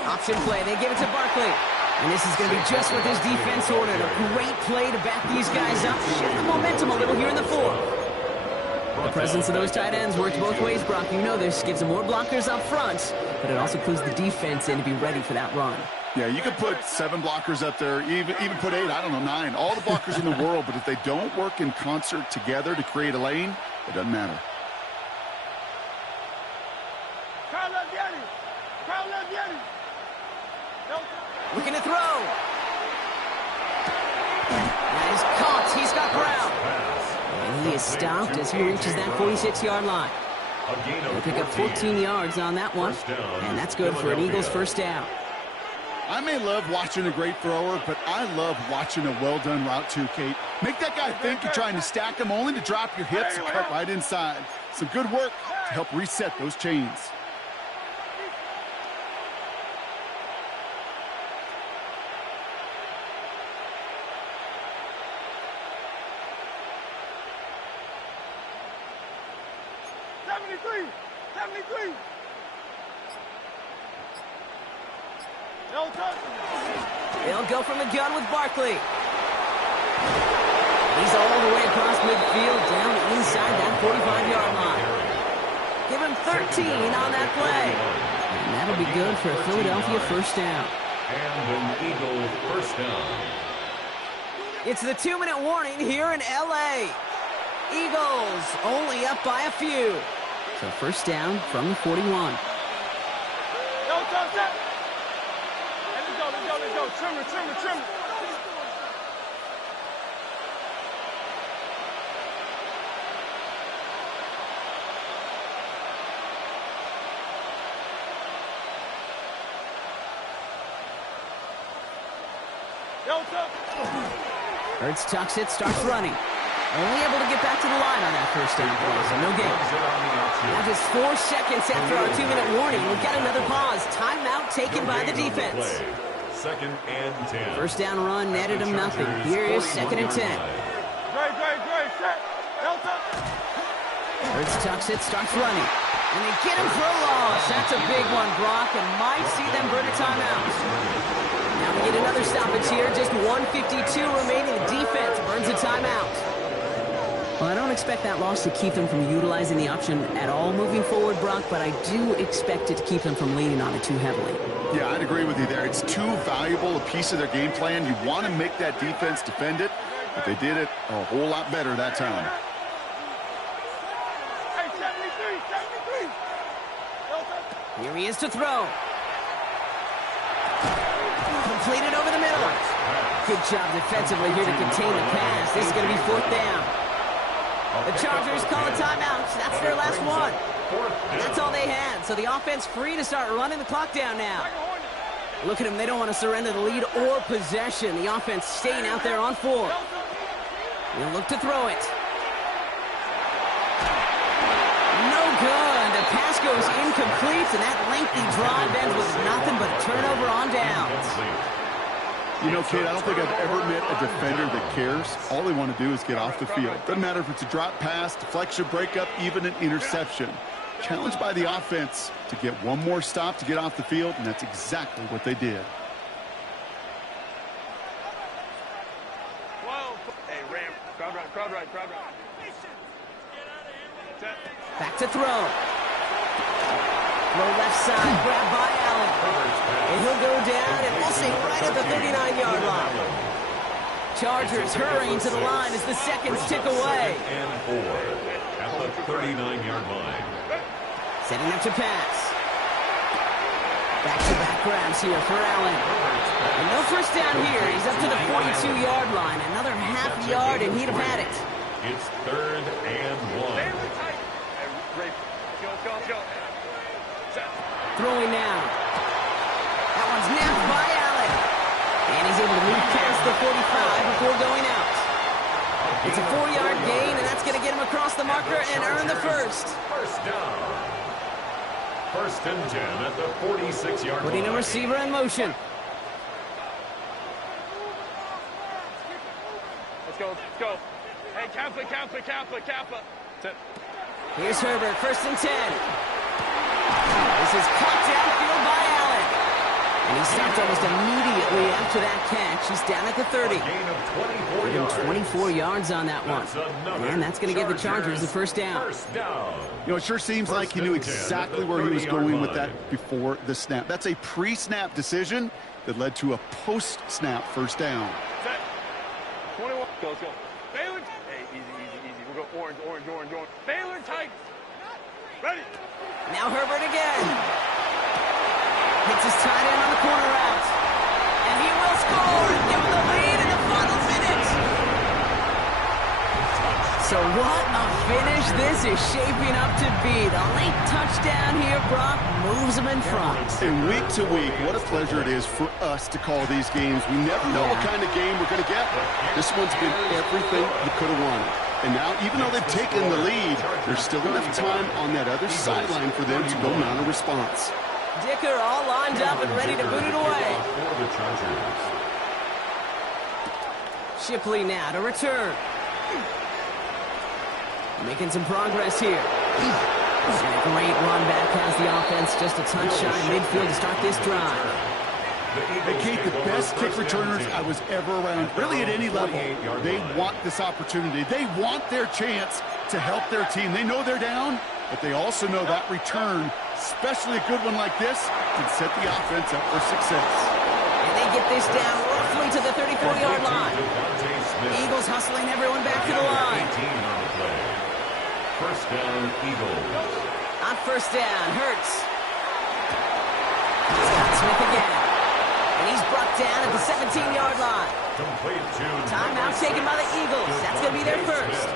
Option play. They give it to Barkley. And this is going to be just what this defense ordered. A great play to back these guys up. Shift the momentum a little here in the fourth. The presence of those tight ends works both ways, Brock. You know this. Gives them more blockers up front, but it also clues the defense in to be ready for that run. Yeah, you could put 7 blockers up there, even put 8, I don't know, 9. All the blockers in the world, but if they don't work in concert together to create a lane, it doesn't matter. Looking to throw. That is caught. He's got ground. And he is stopped as he reaches that 46-yard line. They'll pick up 14 yards on that one. And that's good for an Eagles first down. I may love watching a great thrower, but I love watching a well-done route too, Kate. Make that guy think you're trying to stack him only to drop your hips and cut right inside. Some good work to help reset those chains. They'll go from the gun with Barkley. He's all the way across midfield, down inside that 45-yard line. Give him 13 on that play. And that'll be good for a Philadelphia first down. And an Eagle first down. It's the 2-minute warning here in L.A. Eagles only up by a few. So first down from the 41. Let's go. Trim it. Hurts tucks it, starts running. Only able to get back to the line on that first down play, so no gain. Now just 4 seconds after our 2-minute warning, we've got another pause. Timeout taken by the defense. 2nd and 10. First down run netted him nothing. Here is 2nd and 10. Great. Set. Hurts tucks it, starts running. And they get him for a loss. That's a big one, Brock, and might see them burn a timeout. Now we get another stoppage here. Just 1:52 remaining. The defense burns a timeout. Well, I don't expect that loss to keep them from utilizing the option at all moving forward, Brock, but I do expect it to keep them from leaning on it too heavily. Yeah, I'd agree with you there. It's too valuable a piece of their game plan. You want to make that defense defend it, but they did it a whole lot better that time. Hey, 73. Here he is to throw. Completed over the middle. Good job defensively here to contain the pass. This is going to be 4th down. The Chargers call a timeout. That's their last one. And that's all they had. So the offense free to start running the clock down now. Look at them. They don't want to surrender the lead or possession. The offense staying out there on 4. He'll look to throw it. No good. The pass goes incomplete, and that lengthy drive ends with nothing but a turnover on downs. You know, Kate, I don't think I've ever met a defender that cares. All they want to do is get off the field. Doesn't matter if it's a drop pass, deflection, breakup, even an interception. Challenged by the offense to get one more stop to get off the field, and that's exactly what they did. Hey, Ram. Crowd right. Back to throw. Throw left side, grabbed by Allen. And he'll go down, and we'll see right at the 39-yard line. Chargers hurrying to the line as the seconds tick away. And 4 at the 39-yard line. Setting up to pass. Back-to-back grabs here for Allen. And no first down here. He's up to the 42-yard line. Another half yard, and he'd have had it. It's 3rd and 1. Go. Throwing now. That one's napped by Allen. And he's able to move past the 45 before going out. It's a 4-yard gain, and that's going to get him across the marker and earn the first. First down. 1st and 10 at the 46-yard line. Putting a receiver in motion. Let's go. Hey, Kappa. Here's Herbert, 1st and 10. This is caught downfield by Allen. And he stopped almost immediately after that catch. He's down at the 30. A gain of 24 yards. 24 yards on that one. And that's going to give the Chargers the first down. First down. You know, it sure seems like he knew exactly where he was going with that before the snap. That's a pre-snap decision that led to a post-snap first down. Set. 21. Go. Baylor. Hey, easy. We'll go orange. Baylor tight. Ready. Now Herbert again. Hits his tight end on the corner route. And he will score and give him the lead in the final minute. So what a finish this is shaping up to be. The late touchdown here, Brock, moves him in front. And week to week, what a pleasure it is for us to call these games. We never know what kind of game we're going to get. This one's been everything you could have wanted. And now, even though they've taken the lead, there's still enough time on that other sideline for them to go mount a response. Dicker all lined up and ready to boot it away. For the Chargers. Shipley now to return. Making some progress here. And a great run back past the offense. Just a touch shy midfield to start this drive. Hey, Kate, the best kick returners I was ever around, really at any level, they want this opportunity. They want their chance to help their team. They know they're down, but they also know that return, especially a good one like this, can set the offense up for success. And they get this down roughly to the 34-yard line. Eagles hustling everyone back to the line. 18 on the play. First down, Eagles. On first down, Hurts. Scott Smith again. And he's brought down at the 17-yard line. Timeout taken by the Eagles. That's going to be their first.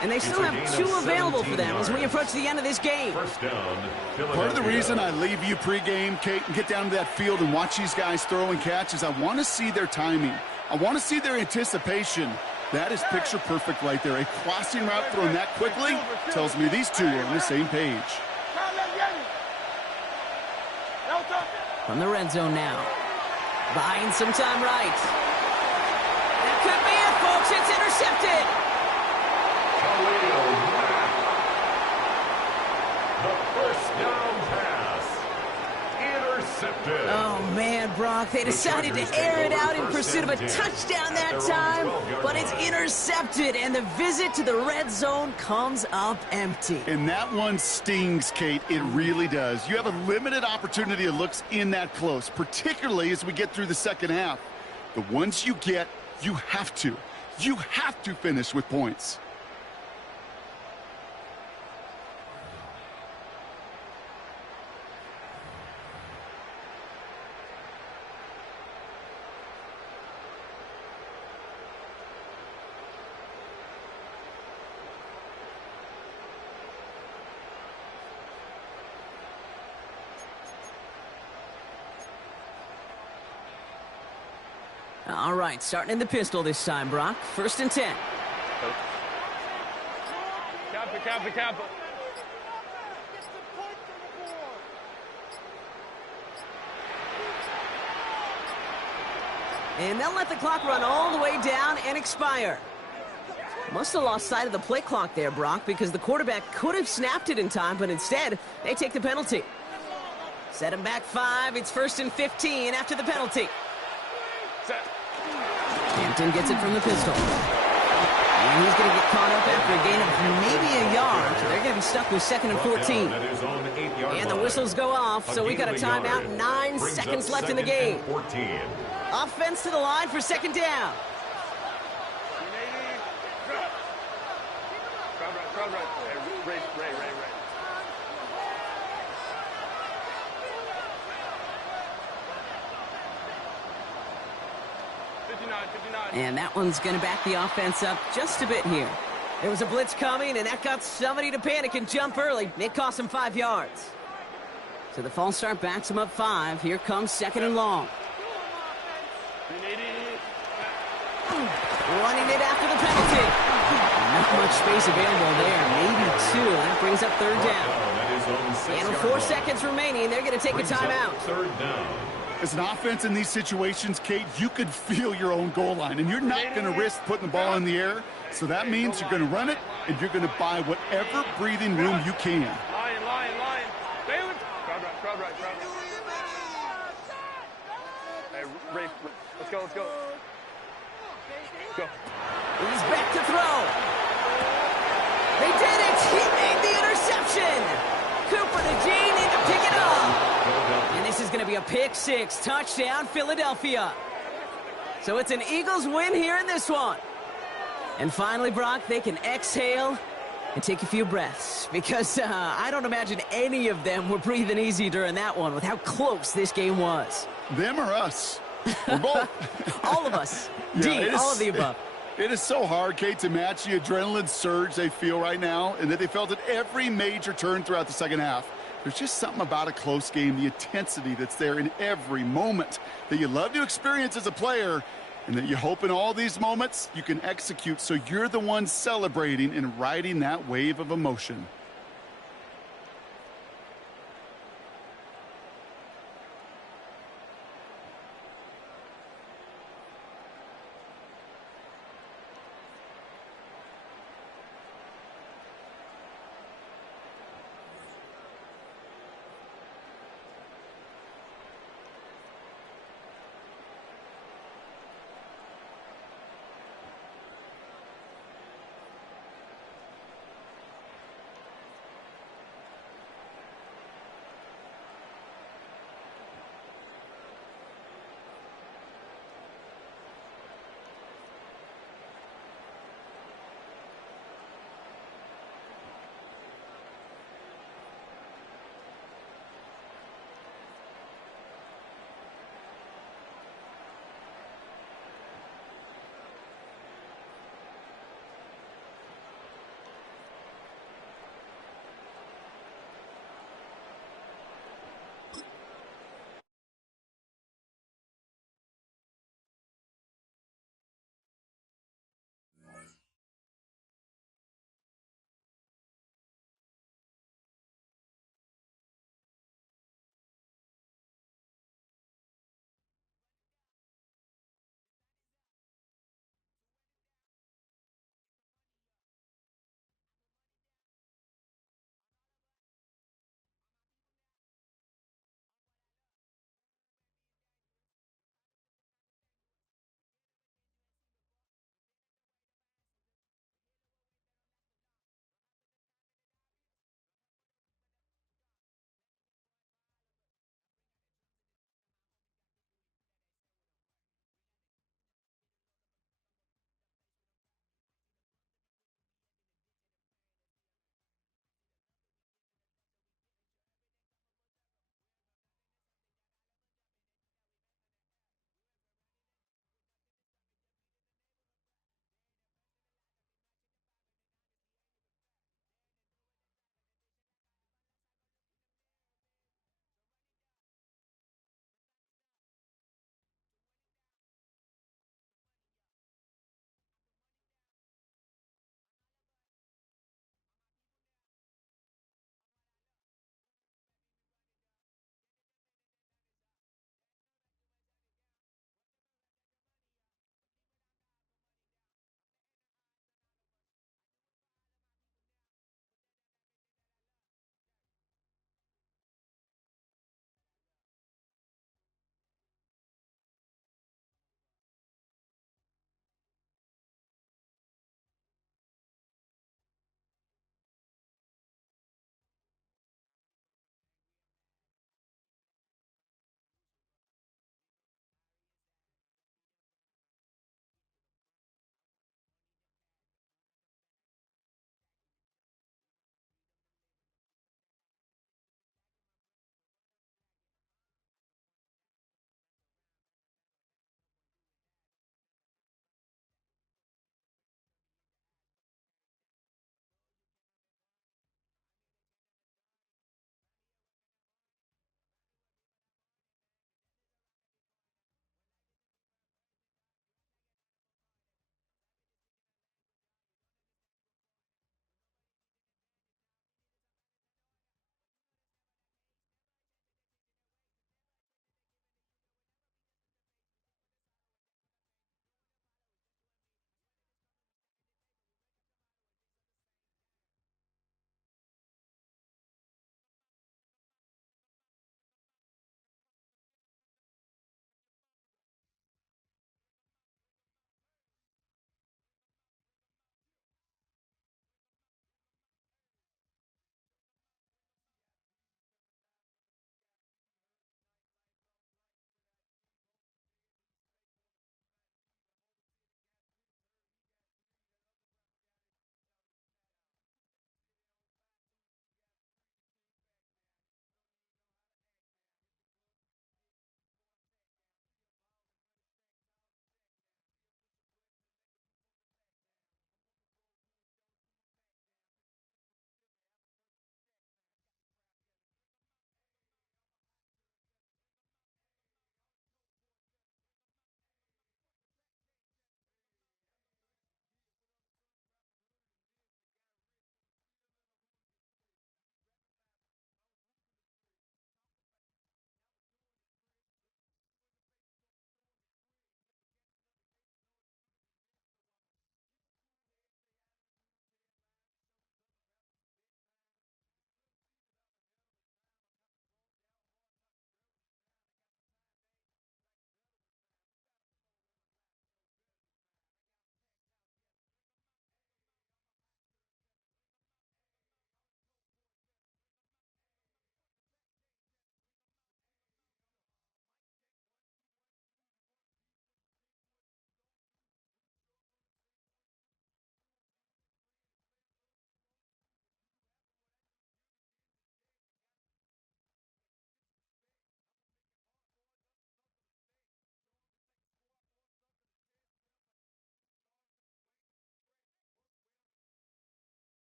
And they still have 2 available for them as we approach the end of this game. First down, Part of the reason I leave you pregame, Kate, and get down to that field and watch these guys throw and catch is I want to see their timing. I want to see their anticipation. That is picture perfect right there. A crossing route thrown that quickly tells me these two are on the same page. From the red zone now. Buying some time right. That could be it, folks. It's intercepted. Khalil Mack. The first down pass. Intercepted. Oh, man, Brock. They decided to air it out in pursuit of a touchdown that time, but it's intercepted, and the visit to the red zone comes up empty. And that one stings, Kate. It really does. You have a limited opportunity that looks in that close, particularly as we get through the second half. The ones you get, you have to finish with points. All right, starting in the pistol this time, Brock. 1st and 10. Kappa. And they'll let the clock run all the way down and expire. Must have lost sight of the play clock there, Brock, because the quarterback could have snapped it in time, but instead, they take the penalty. Set him back 5. It's 1st and 15 after the penalty. Set. Hampton gets it from the pistol. And he's going to get caught up after a gain of maybe a yard. So they're going to be stuck with 2nd and 14. And the whistles go off, so we got a timeout. 9 seconds left in the game. Offense to the line for 2nd down. Ray. And that one's going to back the offense up just a bit here. There was a blitz coming, and that got somebody to panic and jump early. It cost him 5 yards. So the false start backs him up 5. Here comes 2nd and long. Running it after the penalty. Not much space available there. Maybe 2. That brings up 3rd down. And with 4 seconds remaining, they're going to take a timeout. 3rd down. As an offense in these situations, Kate, you could feel your own goal line, and you're not going to risk putting the ball in the air. So that means you're going to run it, and you're going to buy whatever breathing room you can. Lion. Baylor. Crowd right. Hey, Ray, let's go. Go. He's back to throw. They did it. He made the interception. Cooper to Gene in to pick it up. And this is going to be a pick 6. Touchdown, Philadelphia. So it's an Eagles win here in this one. And finally, Brock, they can exhale and take a few breaths. Because I don't imagine any of them were breathing easy during that one with how close this game was. Them or us? We're both. All of us. Yeah, all of the above. It is so hard, Kate, to match the adrenaline surge they feel right now, and that they felt at every major turn throughout the second half. There's just something about a close game, the intensity that's there in every moment that you love to experience as a player, and that you hope in all these moments you can execute so you're the one celebrating and riding that wave of emotion.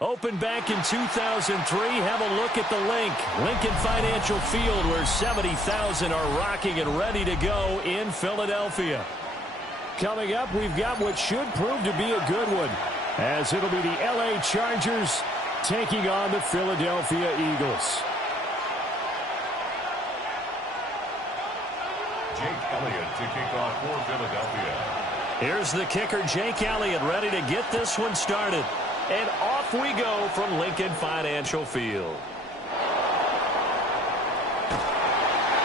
Opened back in 2003, have a look at the link. Lincoln Financial Field, where 70,000 are rocking and ready to go in Philadelphia. Coming up, we've got what should prove to be a good one, as it'll be the L.A. Chargers taking on the Philadelphia Eagles. Jake Elliott to kick off for Philadelphia. Here's the kicker, Jake Elliott, ready to get this one started. And off we go from Lincoln Financial Field.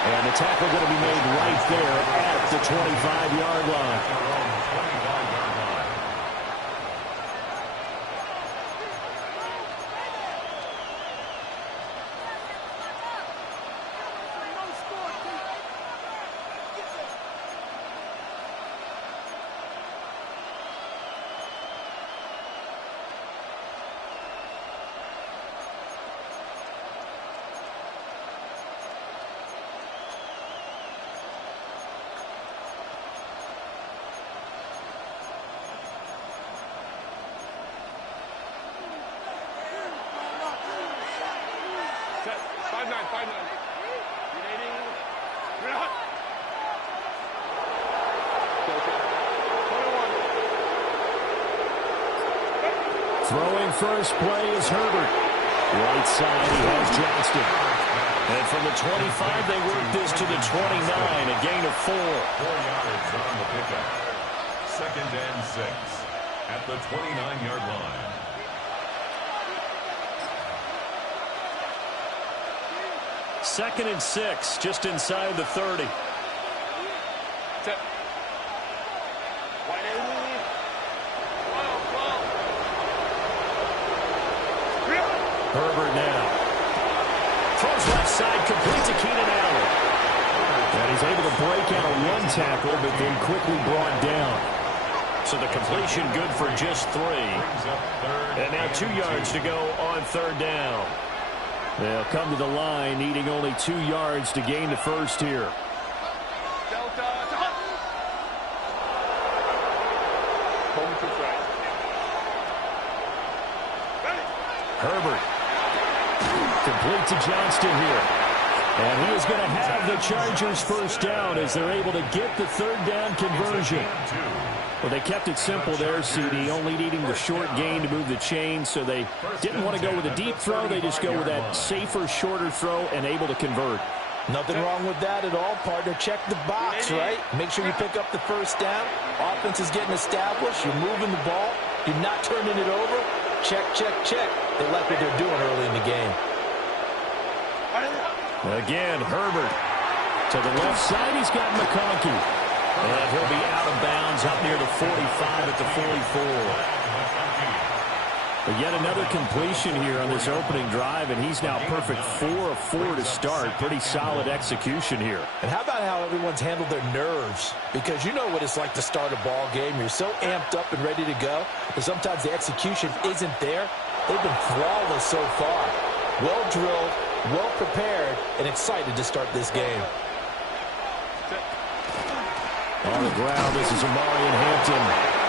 And the tackle going to be made right there at the 25-yard line. Throwing first play is Herbert. Right side, he has Johnston. And from the 25, they work this to the 29, a gain of 4. 4 yards on the pickup. 2nd and 6 at the 29-yard line. Second and 6, just inside the 30. Herbert now. Throws left side, complete to Keenan Allen. And he's able to break out of one tackle, but then quickly brought down. So the completion good for just 3. And now 2 yards to go on 3rd down. They'll come to the line, needing only 2 yards to gain the first here. Herbert. Complete to Johnston here. And he is going to have the Chargers first down as they're able to get the 3rd down conversion. Well, they kept it simple there, CD, only needing the short gain to move the chain, so they didn't want to go with a deep throw. They just go with that safer, shorter throw and able to convert. Nothing wrong with that at all, partner. Check the box, right? Make sure you pick up the first down. Offense is getting established. You're moving the ball. You're not turning it over. Check, check, check. They like what they're doing early in the game. Again, Herbert. To the left side, he's got McConkey. And he'll be out of bounds up near the 45 at the 44. But yet another completion here on this opening drive, and he's now perfect 4 of 4 to start. Pretty solid execution here. And how about how everyone's handled their nerves? Because you know what it's like to start a ball game. You're so amped up and ready to go, but sometimes the execution isn't there. They've been flawless so far. Well drilled, well prepared, and excited to start this game. On the ground, this is Amarian Hampton.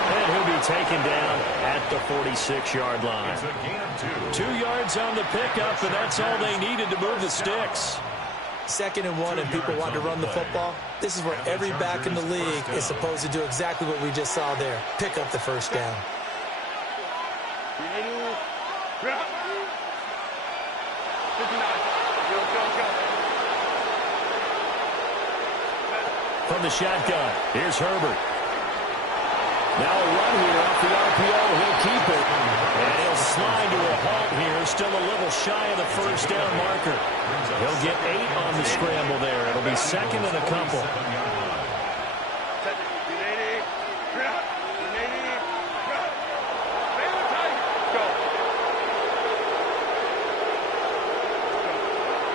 And he'll be taken down at the 46-yard line. It's a gain of 2. 2 yards on the pickup, and that's all they needed to move the sticks. 2nd and 1, and people want to run the football. This is where every back in the league is supposed to do exactly what we just saw there. Pick up the first down. From the shotgun, here's Herbert. Now a run here off the RPO. He'll keep it. And he'll slide to a halt here. Still a little shy of the first down marker. He'll get 8 on the scramble there. It'll be 2nd and a couple.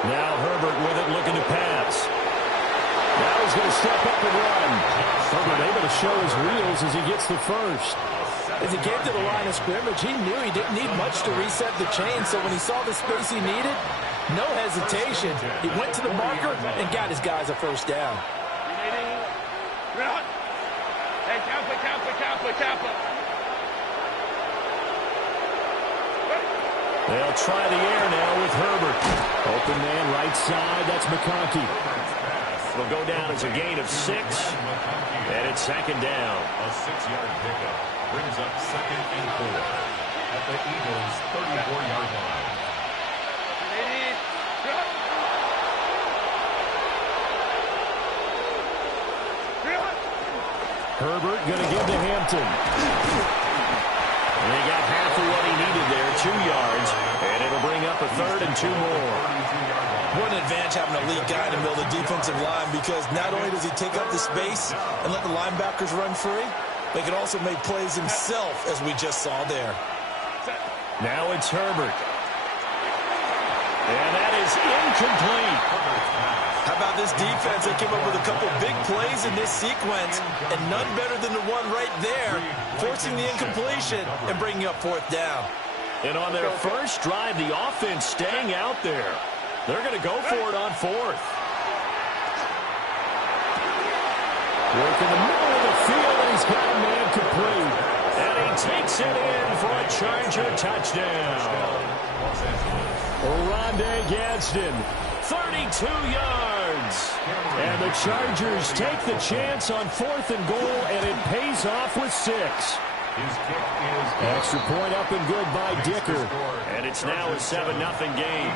Now Herbert with it, looking to pass. Now he's going to step up and run. Herbert able to show his wheels as he gets the first. As he came to the line of scrimmage, he knew he didn't need much to reset the chain, so when he saw the space he needed, no hesitation. He went to the marker and got his guys a first down. Hey, Kappa. They'll try the air now with Herbert. Open man right side. That's McConkey. It'll go down as a gain of 6. And it's second down. A 6-yard pickup brings up second and 4 at the Eagles' 34-yard line. Herbert going to give to Hampton. And he got half of what he needed there, 2 yards. And it'll bring up a 3rd and 2 more. What an advantage having a elite guy in the middle of the defensive line, because not only does he take up the space and let the linebackers run free, but he can also make plays himself, as we just saw there. Now it's Herbert. And that is incomplete. How about this defense? They came up with a couple big plays in this sequence, and none better than the one right there, forcing the incompletion and bringing up 4th down. And on their first drive, the offense staying out there. They're going to go for it on 4th. Work in the middle of the field, and he's got a man complete. And he takes it in for a Charger touchdown. Oronde Gadsden, 32 yards. And the Chargers take the chance on 4th and goal, and it pays off with 6. Extra point up and good by Dicker. And it's now a 7-0 game.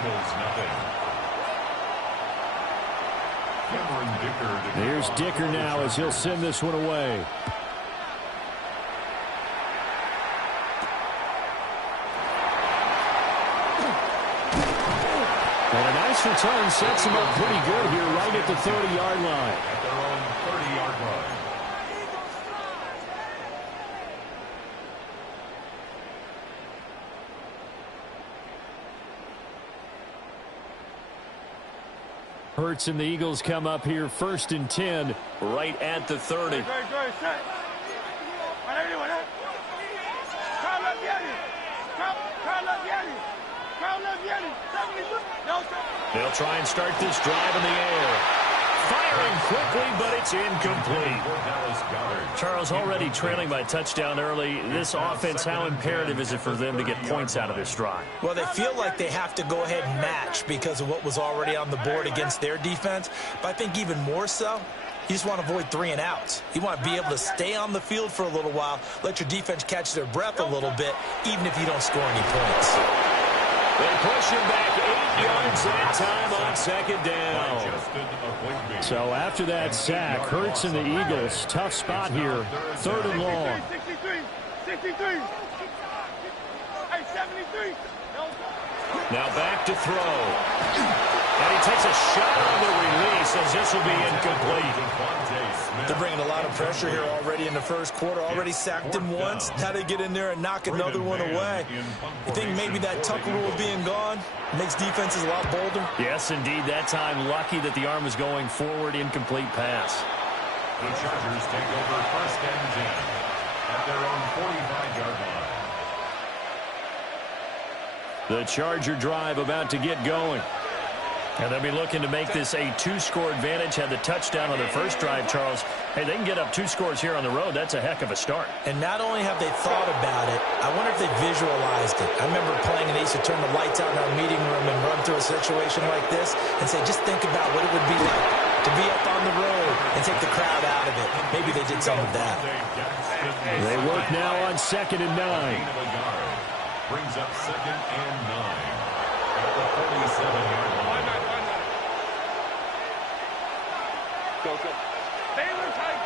Here's Dicker now as he'll send this one away. And a nice return sets him up pretty good here right at the 30-yard line. At their own 30-yard line. Hurts and the Eagles come up here 1st and 10 right at the 30. They'll try and start this drive in the air. Firing quickly, but it's incomplete. Charles, already trailing by touchdown early. This offense, how imperative is it for them to get points out of this drive? Well, they feel like they have to go ahead and match because of what was already on the board against their defense. But I think even more so, you just want to avoid 3 and outs. You want to be able to stay on the field for a little while, let your defense catch their breath a little bit, even if you don't score any points. They push him back 8 yards that time on 2nd down. So after that sack, Hurts and the Eagles, tough spot here, 3rd and long. 63. Hey, 73. Now back to throw. And he takes a shot on the release as this will be incomplete. They're bringing a lot of pressure here already in the first quarter. Already sacked him once. Now they get in there and knock another one away. You think maybe that tuck rule being gone makes defenses a lot bolder? Yes, indeed. That time, lucky that the arm was going forward. Incomplete pass. The Chargers take over 1st and 10 at their own 45-yard line. The Charger drive about to get going. And they'll be looking to make this a 2-score advantage. Had the touchdown on their first drive, Charles. Hey, they can get up 2 scores here on the road. That's a heck of a start. And not only have they thought about it, I wonder if they visualized it. I remember playing and they used to turn the lights out in our meeting room and run through a situation like this and say, just think about what it would be like to be up on the road and take the crowd out of it. Maybe they did some of that. They work now on 2nd and 9. Brings up 2nd and 9 at the 47-yard line. Go. Baylor tight.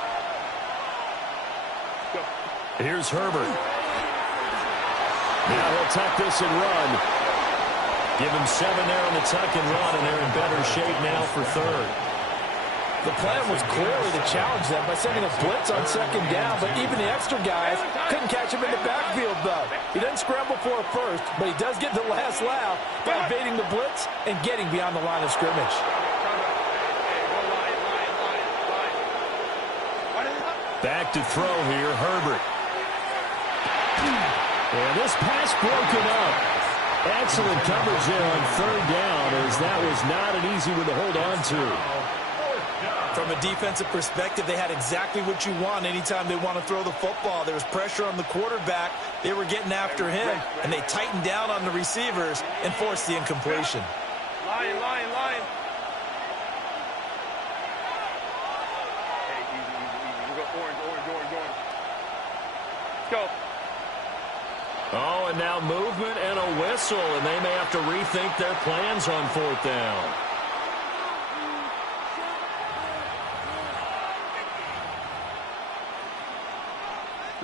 Go. Here's Herbert. Now he'll tuck this and run. Give him 7 there on the tuck and run, and they're in better shape now for 3rd. The plan was clearly to challenge them by sending a blitz on 2nd down, but even the extra guys couldn't catch him in the backfield, though. He doesn't scramble for a first, but he does get the last laugh by evading the blitz and getting beyond the line of scrimmage. Back to throw here, Herbert. And this pass broken up. Excellent coverage there on 3rd down, as that was not an easy one to hold on to. From a defensive perspective, they had exactly what you want anytime they want to throw the football. There was pressure on the quarterback. They were getting after him, and they tightened down on the receivers and forced the incompletion. Lion. Hey, easy. We'll go orange. Let's go. Oh, and now movement and a whistle, and they may have to rethink their plans on 4th down.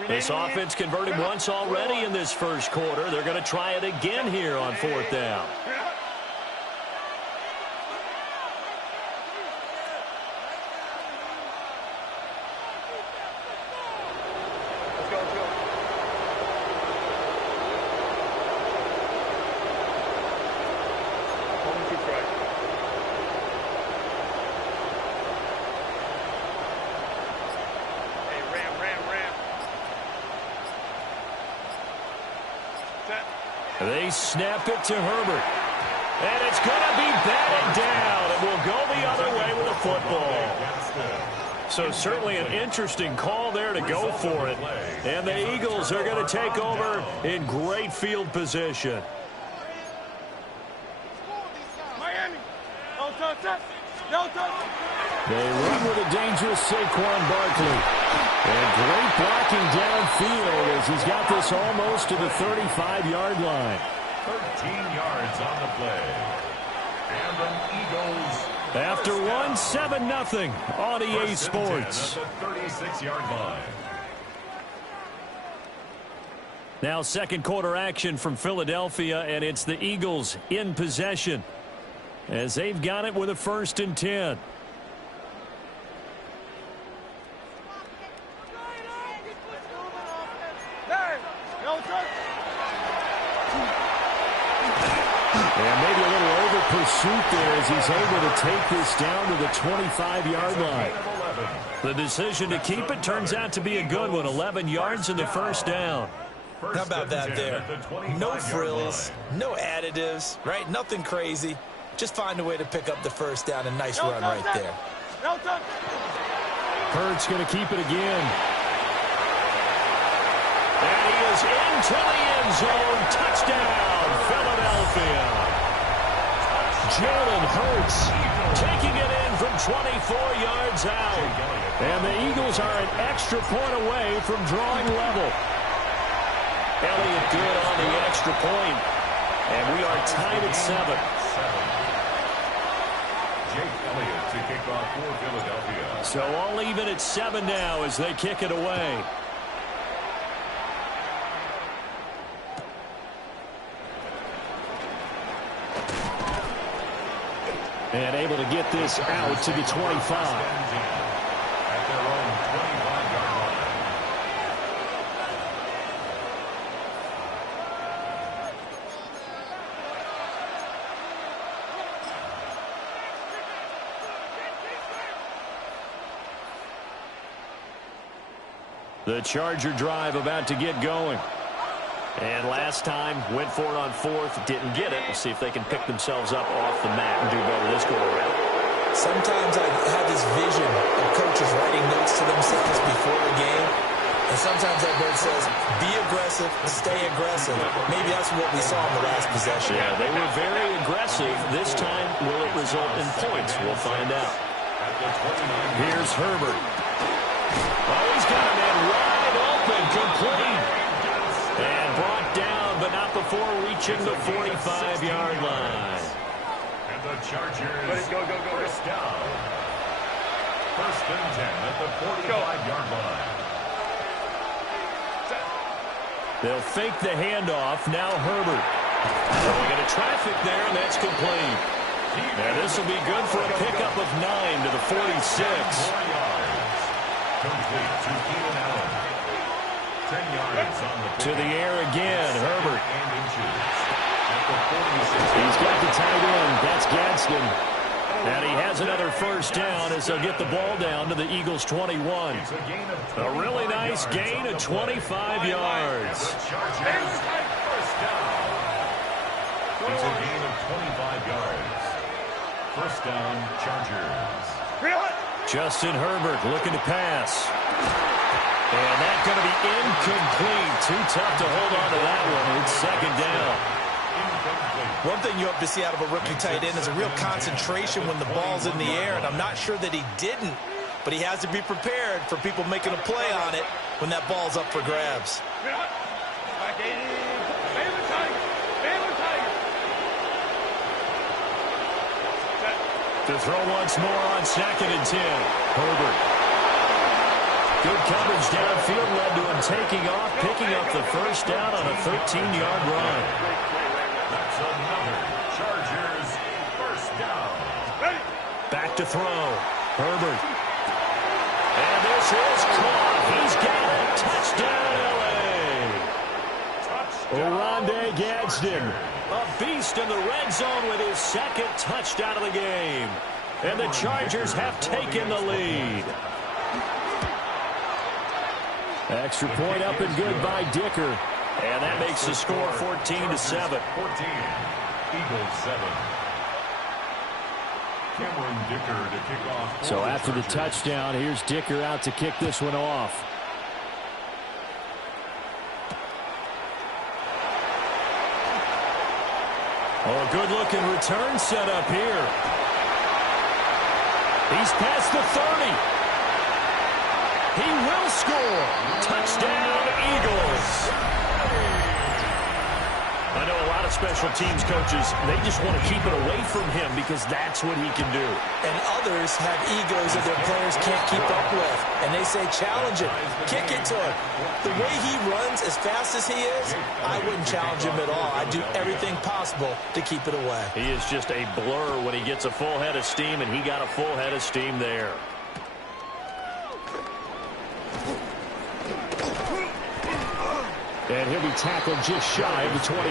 This offense converted once already in this first quarter. They're going to try it again here on 4th down. Let's go. Only 2 strikes. Hey, ram. Set. They snap it to Herbert. And it's going to be batted down. It will go the other way with the football. So certainly an interesting call there to go for it. And the Eagles are going to take over in great field position. Miami. No touch. They run with a dangerous Saquon Barkley. And great blocking downfield as he's got this almost to the 35-yard line. 13 yards on the play. And the Eagles. After one, 7-0 on EA Sports. At the 36-yard line. Now second quarter action from Philadelphia, and it's the Eagles in possession as they've got it with a 1st and 10. And maybe a little over pursuit there as he's able to take this down to the 25-yard line. The decision to keep it turns out to be a good one. 11 yards in the 1st down. How about that there? No frills, no additives, right? Nothing crazy. Just find a way to pick up the 1st down. A nice run right there. Hurts going to keep it again. And he is into the end zone. Touchdown, Philadelphia. Jalen Hurts taking it in from 24 yards out. And the Eagles are an extra point away from drawing level. Elliott good on the extra point. And we are tied at 7. Jake Elliott to kick off for Philadelphia. So all even at 7 now as they kick it away. And able to get this out to the 25. At their own 25-yard line. The Charger drive about to get going. And last time, went for it on 4th, didn't get it. We'll see if they can pick themselves up off the mat and do better this go-around. Sometimes I have this vision of coaches writing notes to themselves before a game. And sometimes that note says, be aggressive, stay aggressive. Maybe that's what we saw in the last possession. Yeah, they were very aggressive. This time, will it result in points? We'll find out. Here's Herbert. Oh, he's got a man wide open, complete. And brought down, but not before reaching the 45-yard line. And the Chargers Go. first down. 1st and 10 at the 45-yard line. They'll fake the handoff. Now Herbert. Throwing into traffic there, and that's complete. And this will be good for a pickup of 9 to the 46. 4 yards. Complete to Keenan Allen. 10 yards on the To the air again, Herbert. and inches. At the 46. He's got the tight end. That's Gadsden. And he has another 1st down as they'll get the ball down to the Eagles' 21. It's a gain of A really nice gain of 25 yards. Chargers first down. It's a gain of 25 yards. 1st down, Chargers. Justin Herbert looking to pass. And that's going to be incomplete. Too tough to hold on to that one. It's second down. One thing you hope to see out of a rookie tight end is a real concentration when the ball's in the air, and I'm not sure that he didn't, but he has to be prepared for people making a play on it when that ball's up for grabs. To throw once more on 2nd and 10. Herbert. Good coverage downfield led to him taking off, picking up the first down on a 13-yard run. That's another Chargers first down. Back to throw. Herbert. And this is caught. He's got it. Touchdown, L.A. Oronde Gadsden. A beast in the red zone with his second touchdown of the game. And the Chargers have taken the lead. Extra point up and good by Dicker. And that makes the score 14-7. 14. Eagles 7. Cameron Dicker to kick off. So after the touchdown, here's Dicker out to kick this one off. Oh, a good-looking return set up here. He's past the 30. He will score. Touchdown, Eagles. I know a lot of special teams coaches, they just want to keep it away from him because that's what he can do. And others have egos that their players can't keep up with. And they say, challenge him, kick it to him. The way he runs as fast as he is, I wouldn't challenge him at all. I'd do everything possible to keep it away. He is just a blur when he gets a full head of steam, and he got a full head of steam there. And he'll be tackled just shy of the 25. The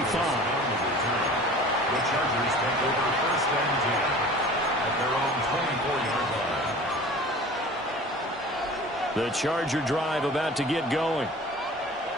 Chargers take over 1st and 10 at their own 24-yard line. The Charger drive about to get going.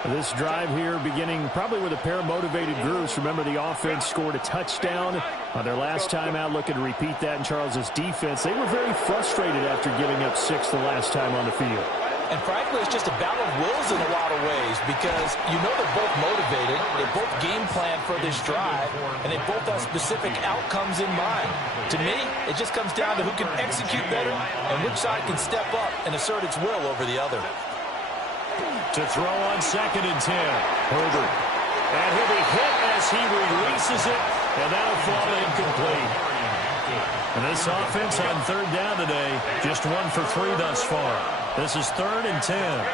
This drive here beginning probably with a pair of motivated groups. Remember, the offense scored a touchdown on their last time out. Looking to repeat that in Charles's defense. They were very frustrated after giving up 6 the last time on the field. And frankly, it's just a battle of wills in a lot of ways because you know they're both motivated, they both game plan for this drive, and they both have specific outcomes in mind. To me, it just comes down to who can execute better and which side can step up and assert its will over the other. To throw on 2nd and 10, Herbert. And he'll be hit as he releases it, and that'll fall incomplete. And this offense on 3rd down today, just 1 for 3 thus far. This is 3rd and 10.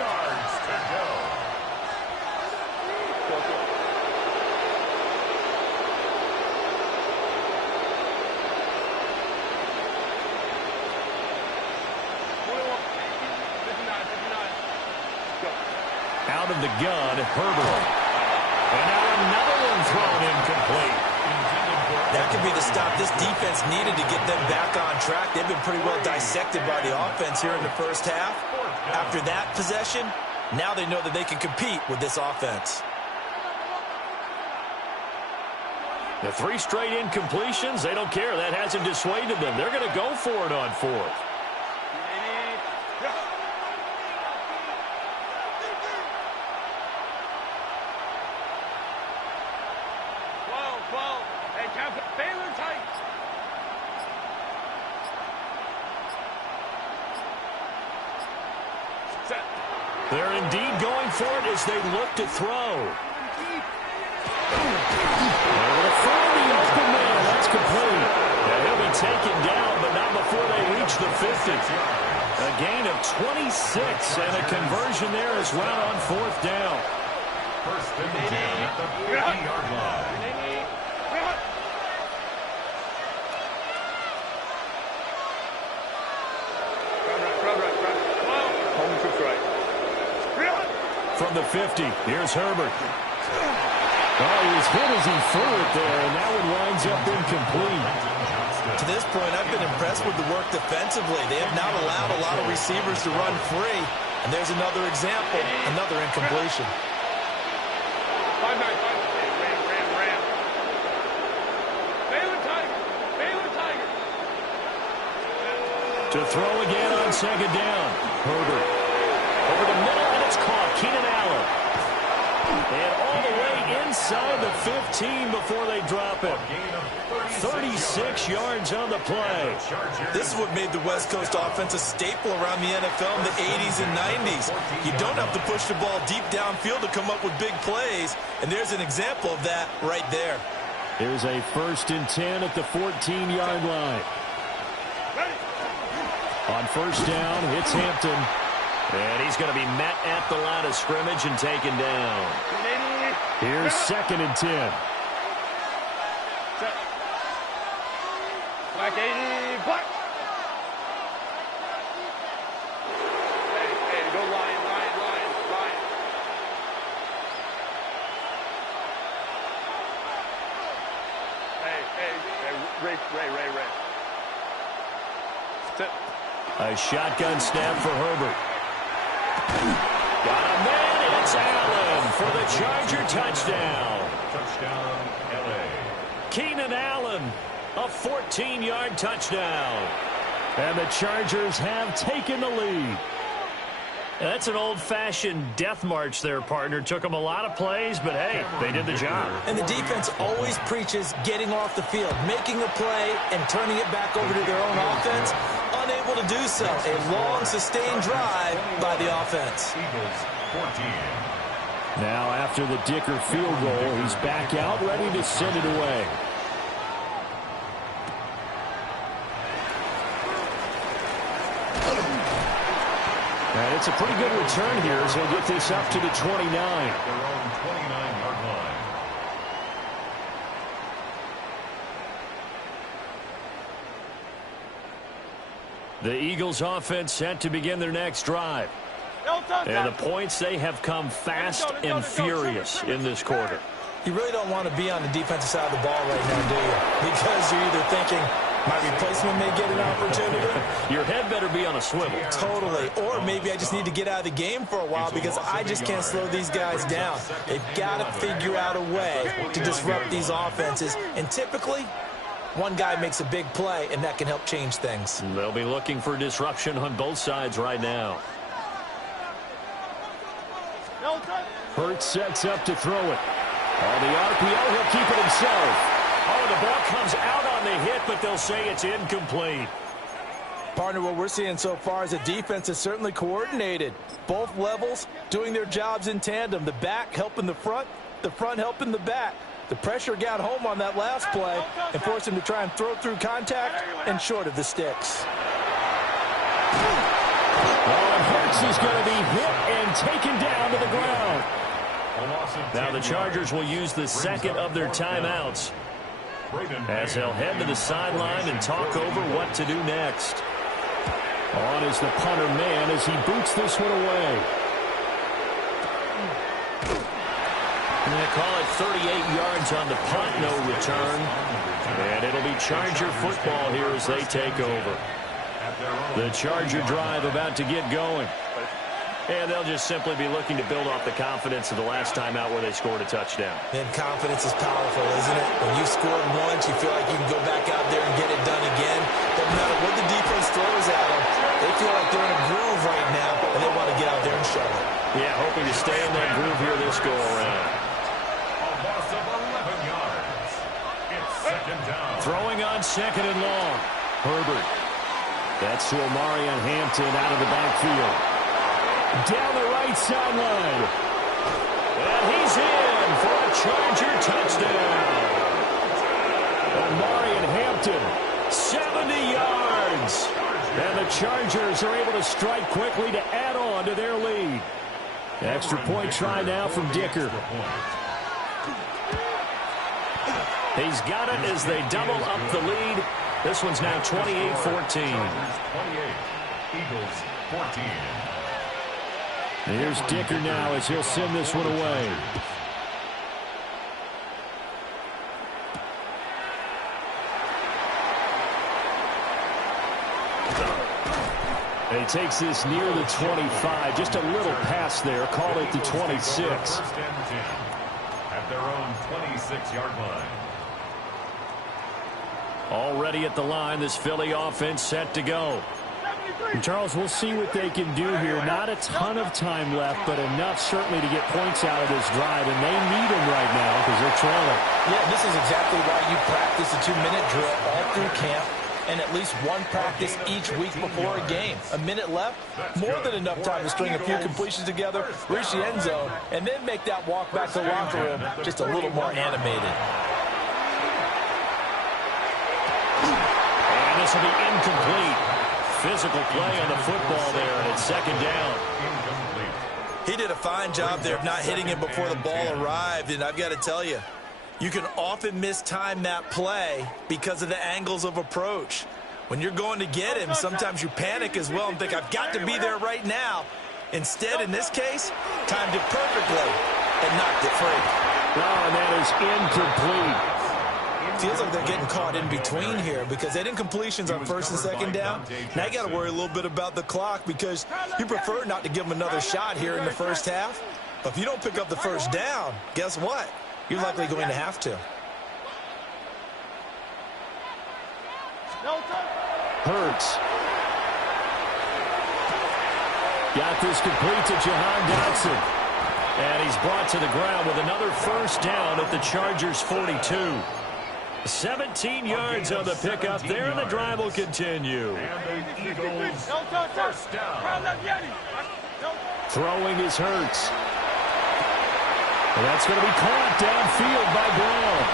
Yards to go. Out of the gun, Herbert. And now another one thrown incomplete. That could be the stop this defense needed to get them back on track. They've been pretty well dissected by the offense here in the first half. After that possession, now they know that they can compete with this offense. The 3 straight incompletions, they don't care. That hasn't dissuaded them. They're going to go for it on 4th. They're indeed going for it as they look to throw. That's complete. Now he'll be taken down, but not before they reach the 50. A gain of 26 and a conversion there as well on 4th down. 1st and 10 at the 50-yard line. From the 50, here's Herbert. Oh, he was hit as he threw it there, and that one winds up incomplete. To this point, I've been impressed with the work defensively. They have not allowed a lot of receivers to run free. And there's another example, another incompletion. To throw again on second down. Herbert. Over the middle, and it's caught. Keenan Allen. And all the way inside the 15 before they drop it. 36 yards on the play. This is what made the West Coast offense a staple around the NFL in the 80s and 90s. You don't have to push the ball deep downfield to come up with big plays, and there's an example of that right there. Here's a 1st and 10 at the 14-yard line. On first down, it's Hampton. And he's going to be met at the line of scrimmage and taken down. Here's 2nd and 10. Black 80, black. Hey, go Lion. Hey, Ray. Sit. A shotgun snap for Herbert. Got a man. It's Allen for the Charger touchdown. Touchdown, L.A. Keenan Allen, a 14-yard touchdown. And the Chargers have taken the lead. That's an old-fashioned death march there, partner. Took them a lot of plays, but, hey, they did the job. And the defense always preaches getting off the field, making a play, and turning it back over to their own offense. Unable to do so. A long, sustained drive by the offense. Eagles, 14. Now, after the Dicker field goal, he's back out, ready to send it away. And it's a pretty good return here as he'll get this up to the 29. Their own 29-yard line. The Eagles offense set to begin their next drive. And the points, they have come fast and furious in this quarter. You really don't want to be on the defensive side of the ball right now, do you? Because you're either thinking, my replacement may get an opportunity. Your head better be on a swivel. Totally. Or maybe I just need to get out of the game for a while because I just can't slow these guys down. They've got to figure out a way to disrupt these offenses. And typically, one guy makes a big play, and that can help change things. They'll be looking for disruption on both sides right now. Hurts sets up to throw it. On the RPO, he'll keep it himself. Oh, the ball comes out on the hit, but they'll say it's incomplete. Partner, what we're seeing so far is the defense is certainly coordinated. Both levels doing their jobs in tandem. The back helping the front helping the back. The pressure got home on that last play and forced him to try and throw through contact and short of the sticks. Well, Hurts is going to be hit and taken down to the ground. Now the Chargers will use the second of their timeouts as they'll head to the sideline and talk over what to do next. On is the punter man as he boots this one away. And they call it 38 yards on the punt, no return. And it'll be Charger football here as they take over. The Charger drive about to get going. And they'll just simply be looking to build off the confidence of the last time out where they scored a touchdown. And confidence is powerful, isn't it? When you scored once, you feel like you can go back out there and get it done again. Doesn't matter what the defense throws at them. They feel like they're in a groove right now, and they want to get out there and show it. Yeah, hoping to stay in that groove here this go-around. A loss of 11 yards. It's second down. Throwing on second and long. Herbert. That's to Omarion Hampton out of the backfield. Down the right sideline. And he's in for a Charger touchdown. Omarion Hampton, 70 yards. And the Chargers are able to strike quickly to add on to their lead. Extra point try now from Dicker. He's got it as they double up the lead. This one's now 28-14. 28. Eagles 14. Here's Dicker now as he'll send this one away. He takes this near the 25. Just a little pass there. Call it the 26. First and 10 at their own 26-yard line. Already at the line, this Philly offense set to go. And Charles, we'll see what they can do here. Not a ton of time left, but enough certainly to get points out of this drive, and they need them right now because they're trailing. Yeah, this is exactly why you practice a 2-minute drill all through camp and at least one practice each week before a game. A minute left, more than enough time to string a few completions together, reach the end zone, and then make that walk back to the locker room just a little more animated. And this will be incomplete. Physical play on the football there, and it's second down. He did a fine job there of not hitting him before the ball arrived, and I've got to tell you, you can often mistime that play because of the angles of approach. When you're going to get him, sometimes you panic as well and think, I've got to be there right now. Instead, in this case, timed it perfectly and knocked it free. Oh, and that is incomplete. Feels like they're getting caught in between here because they didn't completions on first and second down. Now you got to worry a little bit about the clock because you prefer not to give them another shot here in the first half. But if you don't pick up the first down, guess what? You're likely going to have to. Hurts. Got this complete to Jahan Dotson. And he's brought to the ground with another first down at the Chargers' 42. 17 yards on the pickup there, and the drive will continue. And the Eagles first down. Throwing is Hurts. And that's going to be caught downfield by Brown.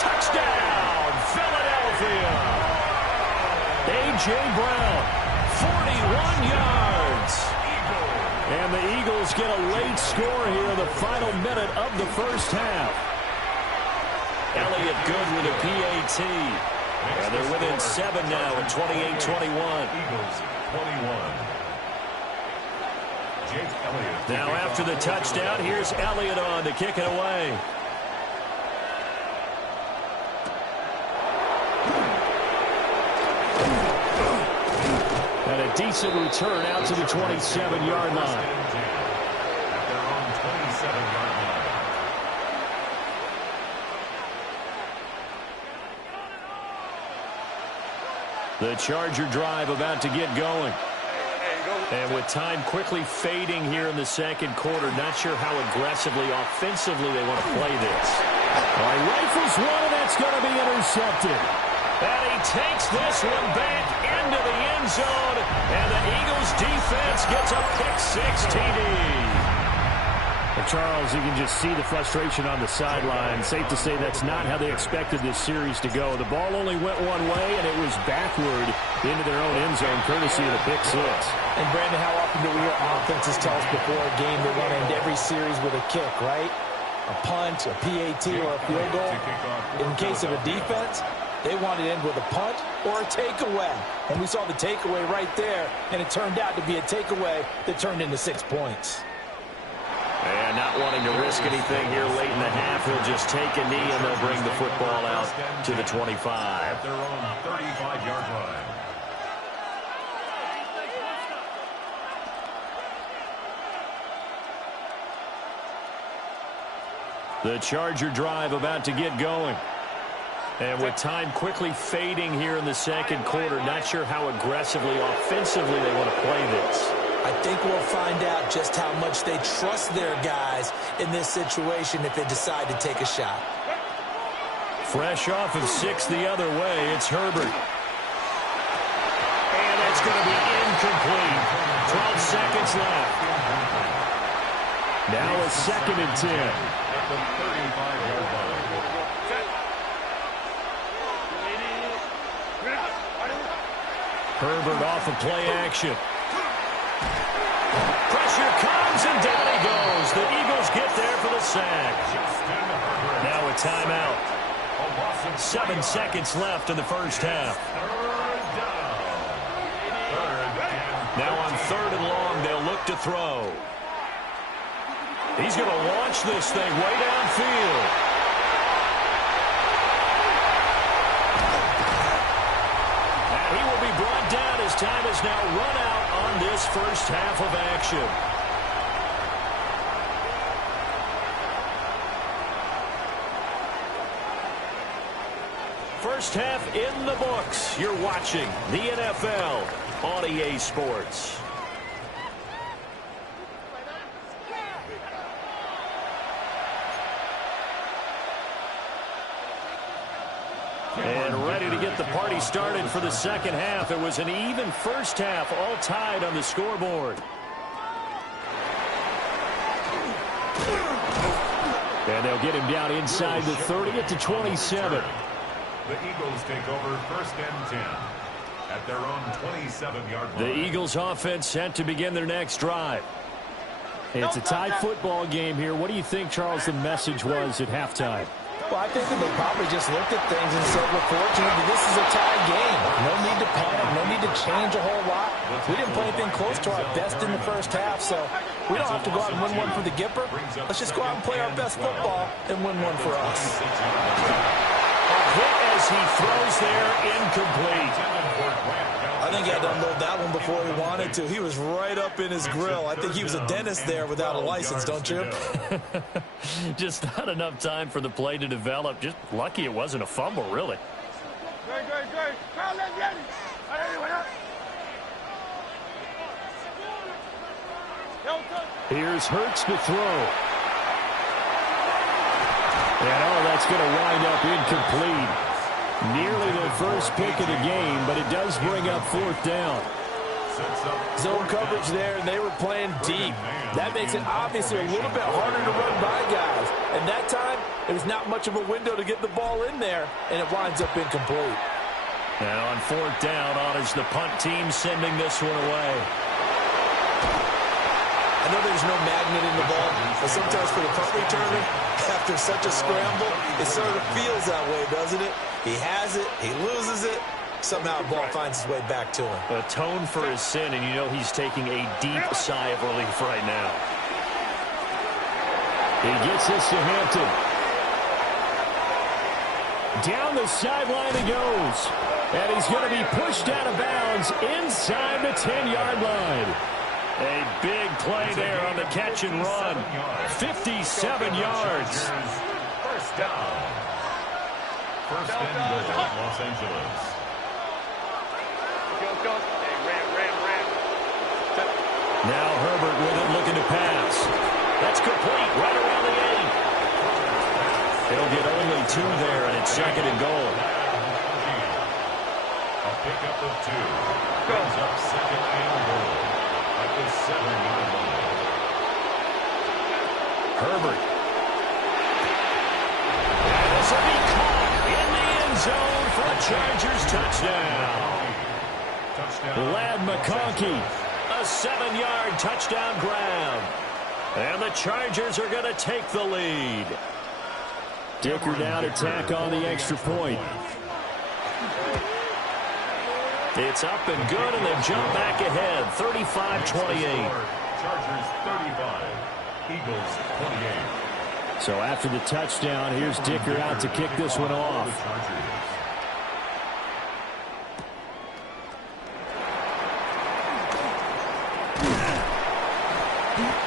Touchdown, Philadelphia. A.J. Brown, 41 yards. And the Eagles get a late score here in the final minute of the first half. Elliott good with a PAT. And they're within 7 now at 28-21. Eagles 21. Now after the touchdown, here's Elliott on to kick it away. And a decent return out to the 27-yard line. At their own 27-yard line. The Charger drive about to get going. And with time quickly fading here in the second quarter, not sure how aggressively, offensively they want to play this. All right, rifles one, and that's going to be intercepted. And he takes this one back into the end zone, and the Eagles defense gets a pick-6 TD. Well, Charles, you can just see the frustration on the sideline. Safe to say that's not how they expected this series to go. The ball only went one way, and it was backward into their own end zone, courtesy of the pick-6. And, Brandon, how often do we hear offenses tell us before a game they want to end every series with a kick, right? A punt, a PAT, or a field goal. In case of a defense, they want to end with a punt or a takeaway. And we saw the takeaway right there, and it turned out to be a takeaway that turned into 6 points. And not wanting to risk anything here late in the half, he'll just take a knee, and they'll bring the football out to the 25. At their own 35-yard line. The Charger drive about to get going. And with time quickly fading here in the second quarter, not sure how aggressively, offensively they want to play this. I think we'll find out just how much they trust their guys in this situation if they decide to take a shot. Fresh off of 6 the other way, it's Herbert. And that's going to be incomplete. 12 seconds left. Now a 2nd and 10. At the 35-yard line. Herbert off of play action. Pressure comes, and down he goes. The Eagles get there for the sack. Now a timeout. 7 seconds left in the first half. Now on 3rd and long, they'll look to throw. He's going to launch this thing way downfield. And he will be brought down as time is now run out on this first half of action. First half in the books. You're watching the NFL on EA Sports. And ready to get the party started for the second half. It was an even first half, all tied on the scoreboard. And they'll get him down inside the 30 at the 27. The Eagles take over first and 10 at their own 27-yard line. The Eagles offense set to begin their next drive. It's a tied football game here. What do you think, Charles, the message was at halftime? Well, I think that they probably just looked at things and said, we're fortunate that this is a tie game. No need to panic, no need to change a whole lot. We didn't play anything close to our best in the first half, so we don't have to go out and win one for the Gipper. Let's just go out and play our best football and win one for us. A hit as he throws there, incomplete. I think he had to unload that one before he wanted to. He was right up in his grill. I think he was a dentist there without a license, don't you? Just not enough time for the play to develop. Just lucky it wasn't a fumble, really. Here's Hurts to throw. And that's going to wind up incomplete. Nearly the first pick of the game, but it does bring up fourth down. Zone coverage there, and they were playing deep. That makes it obviously a little bit harder to run by guys. And that time, it was not much of a window to get the ball in there, and it winds up incomplete. Now on fourth down, honors the punt team, sending this one away. I know there's no magnet in the ball, but sometimes for the punt returner, after such a scramble, it sort of feels that way, doesn't it? He has it, he loses it, somehow the ball finds its way back to him. Atone for his sin, and you know he's taking a deep sigh of relief right now. He gets this to Hampton. Down the sideline he goes. And he's going to be pushed out of bounds inside the 10-yard line. A big play there on the catch and run. 57 yards. First down. First and goal, Los Angeles. Go. Hey, ram. Now Herbert with it, looking to pass. That's complete, right around the 8. He'll get only 2 there, and it's second and goal. A pickup of 2. Brings up second and goal at the 7-yard line. Herbert. And this will be caught in the end zone for a Chargers touchdown. Lad McConkey, a 7-yard touchdown grab. And the Chargers are going to take the lead. Dicker now to tack on the extra point. It's up and good, and they jump back ahead, 35-28. Chargers 35, Eagles 28. So after the touchdown, here's Dicker out to kick this one off.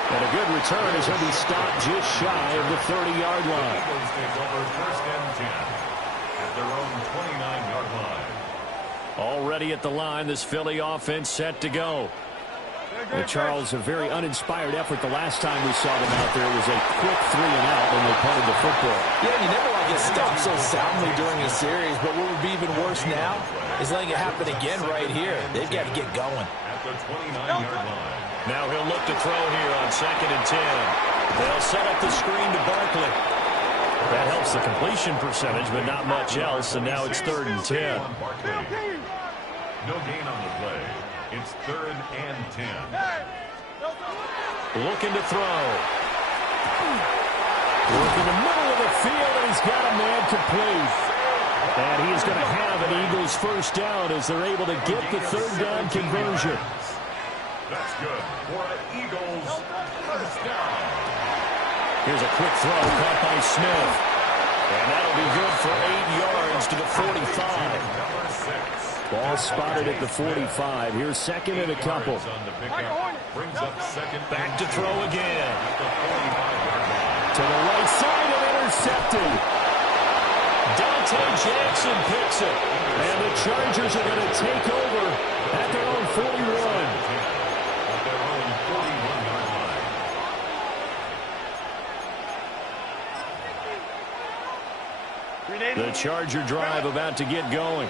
And a good return as he'll be stopped just shy of the 30-yard line. Eagles take over first and 10 at their own 29-yard line. Already at the line, this Philly offense set to go. And Charles, a very uninspired effort. The last time we saw them out there was a quick 3 and out when they punted the football. Yeah, you never want to get stopped so soundly during a series, but what would be even worse now is letting it happen again right here. They've got to get going. At the 29-yard line. Now he'll look to throw here on second and 10. They'll set up the screen to Barkley. That helps the completion percentage, but not much else, and now it's third and 10. No gain on the play. It's third and 10. Looking to throw. Look in the middle of the field, and he's got a man complete. And he is going to have an Eagles first down as they're able to get the third down conversion. That's good for an Eagles first down. Here's a quick throw caught by Smith. And that'll be good for 8 yards to the 45. Ball spotted at the 45. Here's second and a couple. Brings up second. Back to throw again. To the right side and intercepted. Dante Jackson picks it. And the Chargers are going to take over at their own The Charger drive about to get going.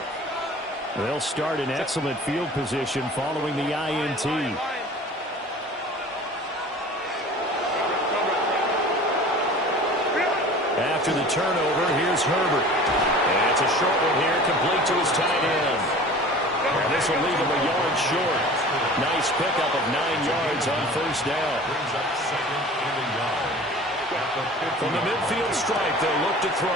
They'll start in excellent field position following the INT. After the turnover, here's Herbert. And it's a short one here, complete to his tight end. And this will leave him a yard short. Nice pickup of 9 yards on first down. From the midfield stripe, they'll look to throw.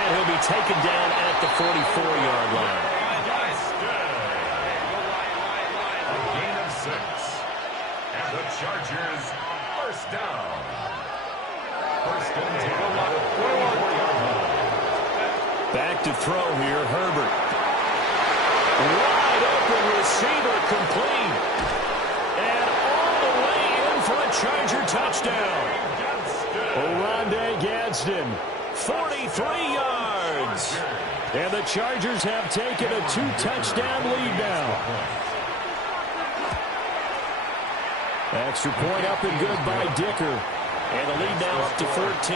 And he'll be taken down at the 44-yard line. A gain of 6. And the Chargers first down. First and 10 on the 44-yard line. Back to throw here, Herbert. Wide open receiver complete. And all the way in for a Charger touchdown. Oronde Gadsden, 43 yards. And the Chargers have taken a 2-touchdown lead now. Extra point up and good by Dicker. And the lead now up to 14. 42,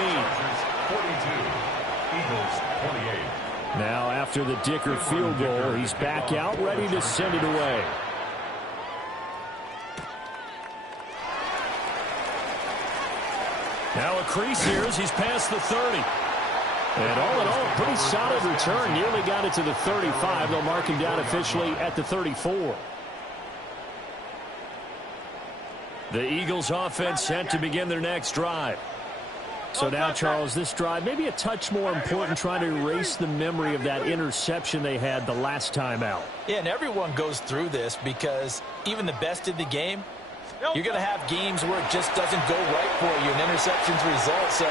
Eagles 28. Now after the Dicker field goal, he's back out ready to send it away. Now a crease here as he's past the 30. And all in all, pretty solid return. Nearly got it to the 35. They'll mark him down officially at the 34. The Eagles offense set to begin their next drive. So now, Charles, this drive maybe a touch more important, trying to erase the memory of that interception they had the last time out. Yeah, and everyone goes through this because even the best in the game, you're going to have games where it just doesn't go right for you, and interceptions result. So,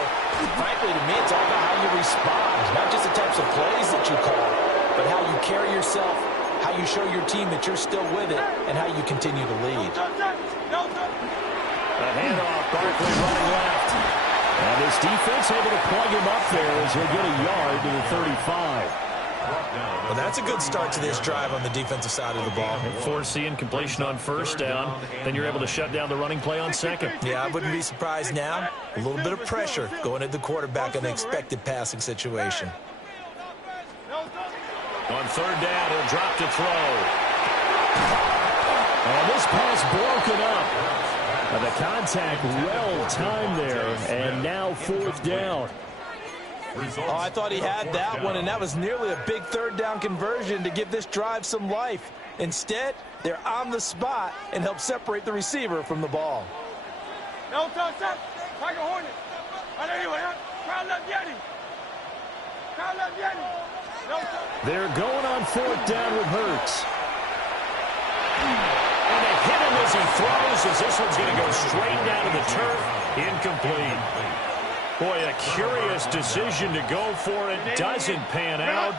frankly, to me, it's all about how you respond. Not just the types of plays that you call, but how you carry yourself, how you show your team that you're still with it, and how you continue to lead. A handoff, Barkley running left. And this defense able to plug him up there as he'll get a yard to the 35. Well, that's a good start to this drive on the defensive side of the ball. Forcing completion on first down, then you're able to shut down the running play on second. Yeah, I wouldn't be surprised now. A little bit of pressure going at the quarterback in an expected passing situation. On third down, he'll drop to throw. And this pass broken up. The contact well timed there, and now fourth down. Oh, I thought he had that one, and that was nearly a big third down conversion to give this drive some life. Instead, they're on the spot and help separate the receiver from the ball. They're going on fourth down with Hurts. And they hit him as he throws, as this one's going to go straight down to the turf. Incomplete. Boy, a curious decision to go for it. Doesn't pan out.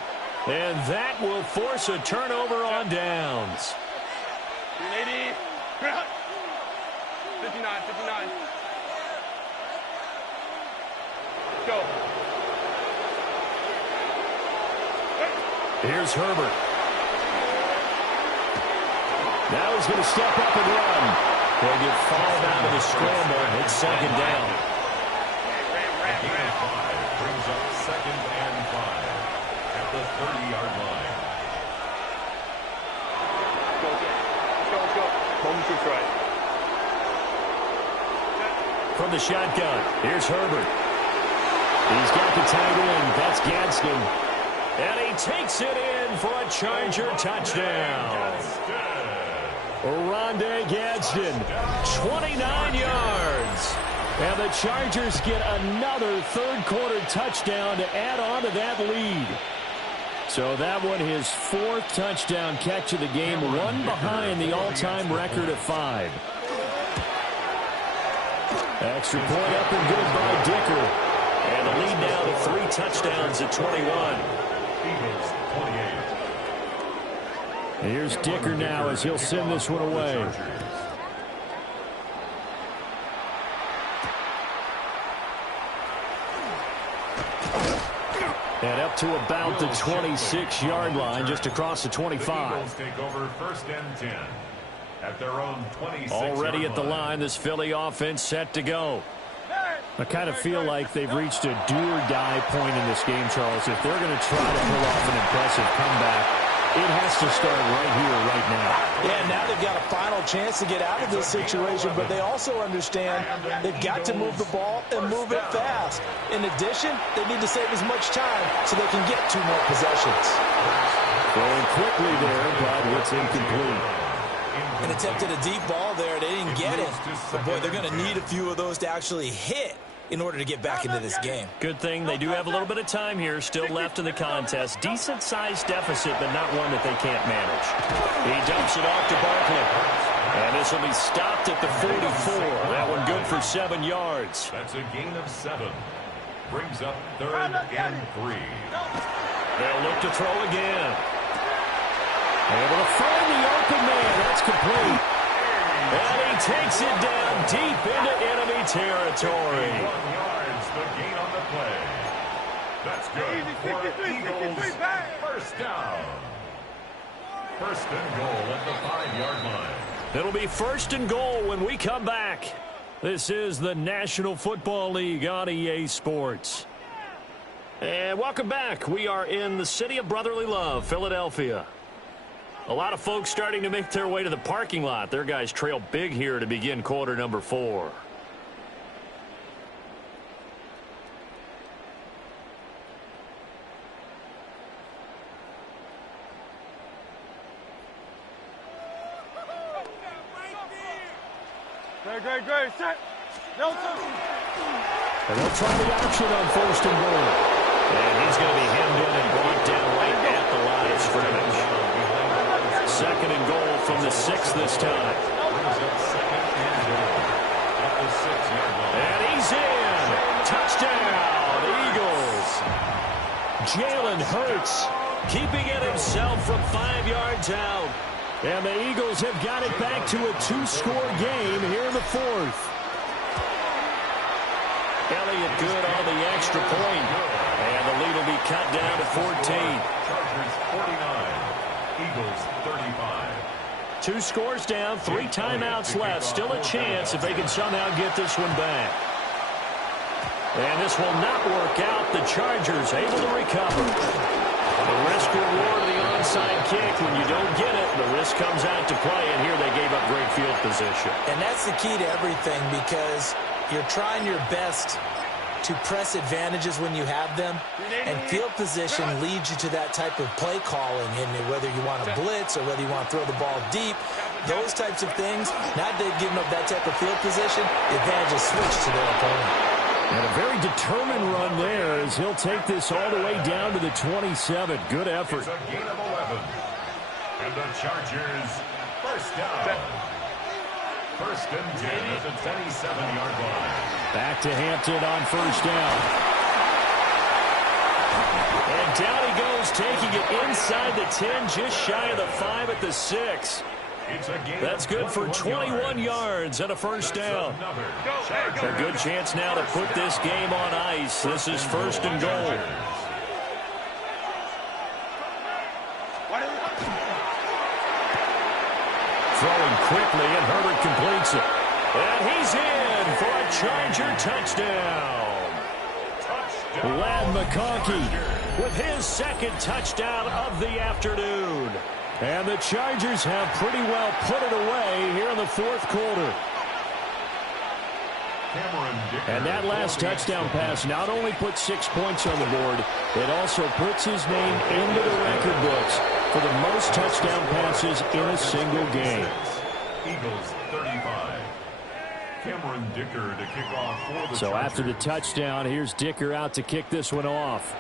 And that will force a turnover on downs. 59, 59. Go. Here's Herbert. Now he's going to step up and run. They'll get fouled out of the scramble. It's second down. Gain of 5 brings up second and 5 at the 30-yard line. Let's go. Moment to try. From the shotgun, here's Herbert. He's got the tight end. That's Gadsden. And he takes it in for a Charger touchdown. Oronde Gadsden, 29 yards. And the Chargers get another third-quarter touchdown to add on to that lead. So that one, his fourth touchdown catch of the game, one behind the all-time record of 5. Extra point up and good by Dicker. And the lead now to 3 touchdowns at 21. Eagles 28. Here's Dicker now as he'll send this one away. And up to about the 26-yard line, just across the 25. The Eagles take over first and 10 at their own 26. Already at the line, this Philly offense set to go. I kind of feel like they've reached a do-or-die point in this game, Charles. If they're going to try to pull off an impressive comeback, it has to start right here, right now. Yeah, now they've got a final chance to get out of this situation, but they also understand they've got to move the ball and move it fast. In addition, they need to save as much time so they can get 2 more possessions. Throwing quickly there, but it's incomplete. And attempted a deep ball there. They didn't get it. But, boy, they're going to need a few of those to actually hit in order to get back into this game. Good thing they do have a little bit of time here still left in the contest. Decent-sized deficit, but not one that they can't manage. He dumps it off to Barkley. And this will be stopped at the 44. That one good for 7 yards. That's a gain of 7. Brings up 3rd and 3. They'll look to throw again. Able to find the open man. That's complete. And he takes it down deep into enemy territory. 1 yards, the gain on the play. That's good for Eagles. First down. First and goal at the 5-yard line. It'll be first and goal when we come back. This is the National Football League on EA Sports. And welcome back. We are in the city of brotherly love, Philadelphia. A lot of folks starting to make their way to the parking lot. Their guys trail big here to begin quarter number 4. Great. Set. Nelson. And they'll try the option on first and goal. And he's going to be hemmed in and brought down right at the line of scrimmage. Second and goal from the 6 this time. And he's in. Touchdown, Eagles. Jalen Hurts keeping it himself from 5 yards out. And the Eagles have got it back to a 2-score game here in the 4th. Elliott good on the extra point. And the lead will be cut down to 14. Chargers 49, Eagles 35. 2 scores down, 3 timeouts left. Still a chance if they can somehow get this one back. And this will not work out. The Chargers able to recover. The risk reward of the onside kick. When you don't get it, the risk comes out to play. And here they gave up great field position. And that's the key to everything, because you're trying your best to press advantages when you have them, and field position leads you to that type of play calling. And whether you want to blitz or whether you want to throw the ball deep, those types of things, now they've given up that type of field position, the advantage is switched to their opponent. And a very determined run there as he'll take this all the way down to the 27. Good effort. It's a gain of 11. And the Chargers first down. First and 10 at the 27-yard line. Back to Hampton on first down. And down he goes, taking it inside the 10, just shy of the 5 at the 6. That's good for 21 yards and a first down. A good chance now to put this game on ice. This is first and goal. Throwing quickly, and Herbert completes it. And he's in for a Charger touchdown. Ladd McConkey with his second touchdown of the afternoon. And the Chargers have pretty well put it away here in the 4th quarter. And that last touchdown pass not only puts 6 points on the board, it also puts his name into the record books for the most touchdown passes in a single game. Eagles 35. Cameron Dicker to kick off for the Chargers. So after the touchdown, here's Dicker out to kick this one off.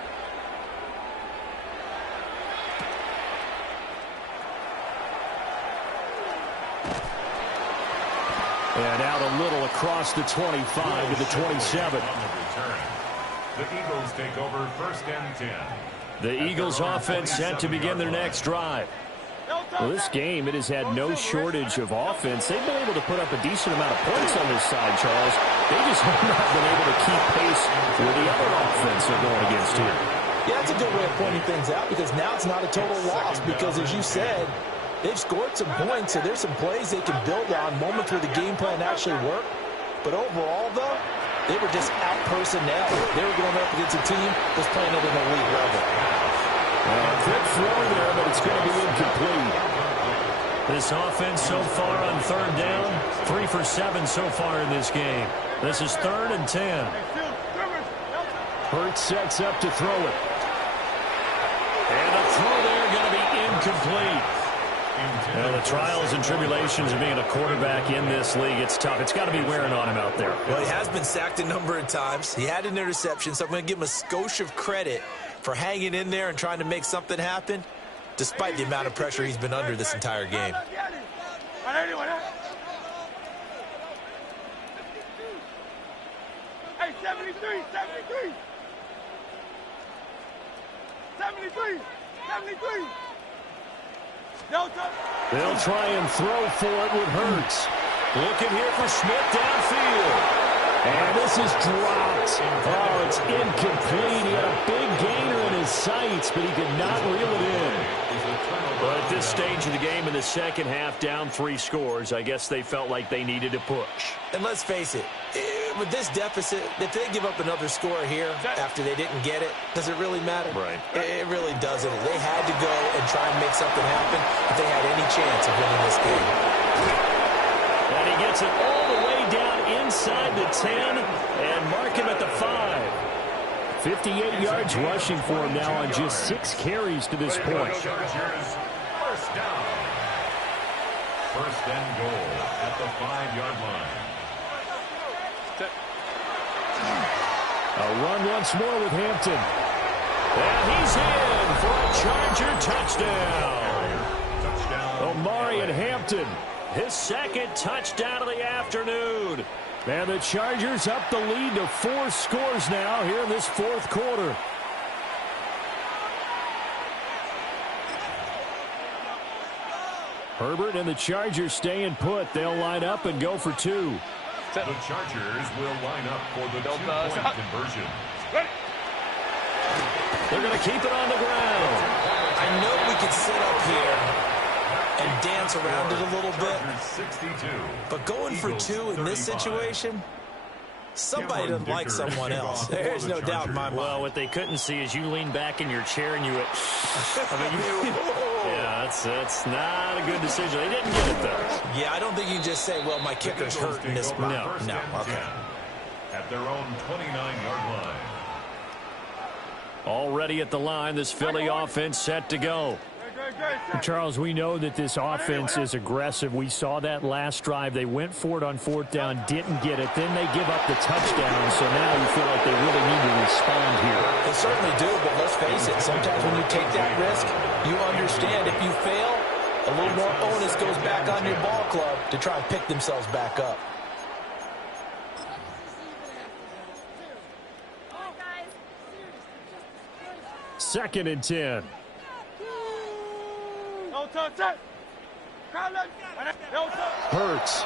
And out a little across the 25 to the 27. The Eagles take over first and 10. The Eagles offense set to begin their next drive. Well, this game, it has had no shortage of offense. They've been able to put up a decent amount of points on this side, Charles. They just have not been able to keep pace with the other offense they're going against here. Yeah, that's a good way of pointing things out, because now it's not a total loss, because as you said, they've scored some points, so there's some plays they can build on, moments where the game plan actually worked. But overall, though, They were just out personnel. They were going up against a team that's playing at an elite level. Quick throw there, but it's going to be incomplete. This offense so far on third down, 3 for 7 so far in this game. This is 3rd and 10. Hurts sets up to throw it. And the throw there going to be incomplete. Well, the trials and tribulations of being a quarterback in this league, it's tough. It's got to be wearing on him out there. Well, he has been sacked a number of times. He had an interception, so I'm going to give him a skosh of credit for hanging in there and trying to make something happen, despite the amount of pressure he's been under this entire game. Hey, 73. They'll try and throw for it with Hurts. Looking here for Smith downfield. And this is dropped. Oh, it's incomplete. He had a big gainer in his sights, but he could not reel it in. But at this stage of the game in the second half, down 3 scores, I guess they felt like they needed to push. And let's face it, with this deficit, if they give up another score here after they didn't get it, does it really matter? Right. It really doesn't. They had to go and try and make something happen if they had any chance of winning this game. And he gets it all the way down inside the 10 and mark him at the 5. 58 yards rushing for him now on just 6 carries to this point. First down. First and goal at the 5-yard line. A run once more with Hampton. And he's in for a Charger touchdown. Omari and Hampton, his 2nd touchdown of the afternoon. And the Chargers up the lead to 4 scores now here in this 4th quarter. Herbert and the Chargers staying put. They'll line up and go for 2. The Chargers will line up for the 2-point conversion. They're going to keep it on the ground. I know we could sit up here and dance around it a little bit, but going for 2 in this situation, somebody doesn't like someone else. There's no doubt in my mind. Well, what they couldn't see is you lean back in your chair and you went, yeah, that's not a good decision. They didn't get it, though. Yeah, I don't think you can just say, well, my kicker's hurt in this spot. No, okay. At their own 29-yard line. Already at the line, this Philly offense set to go. Charles, we know that this offense is aggressive. We saw that last drive. They went for it on 4th down, didn't get it. Then they give up the touchdown, so now you feel like they really need to respond here. They certainly do, but let's face it, sometimes when you take that risk, you understand if you fail, a little more onus goes back on your ball club to try and pick themselves back up. Second and 10. Hurts.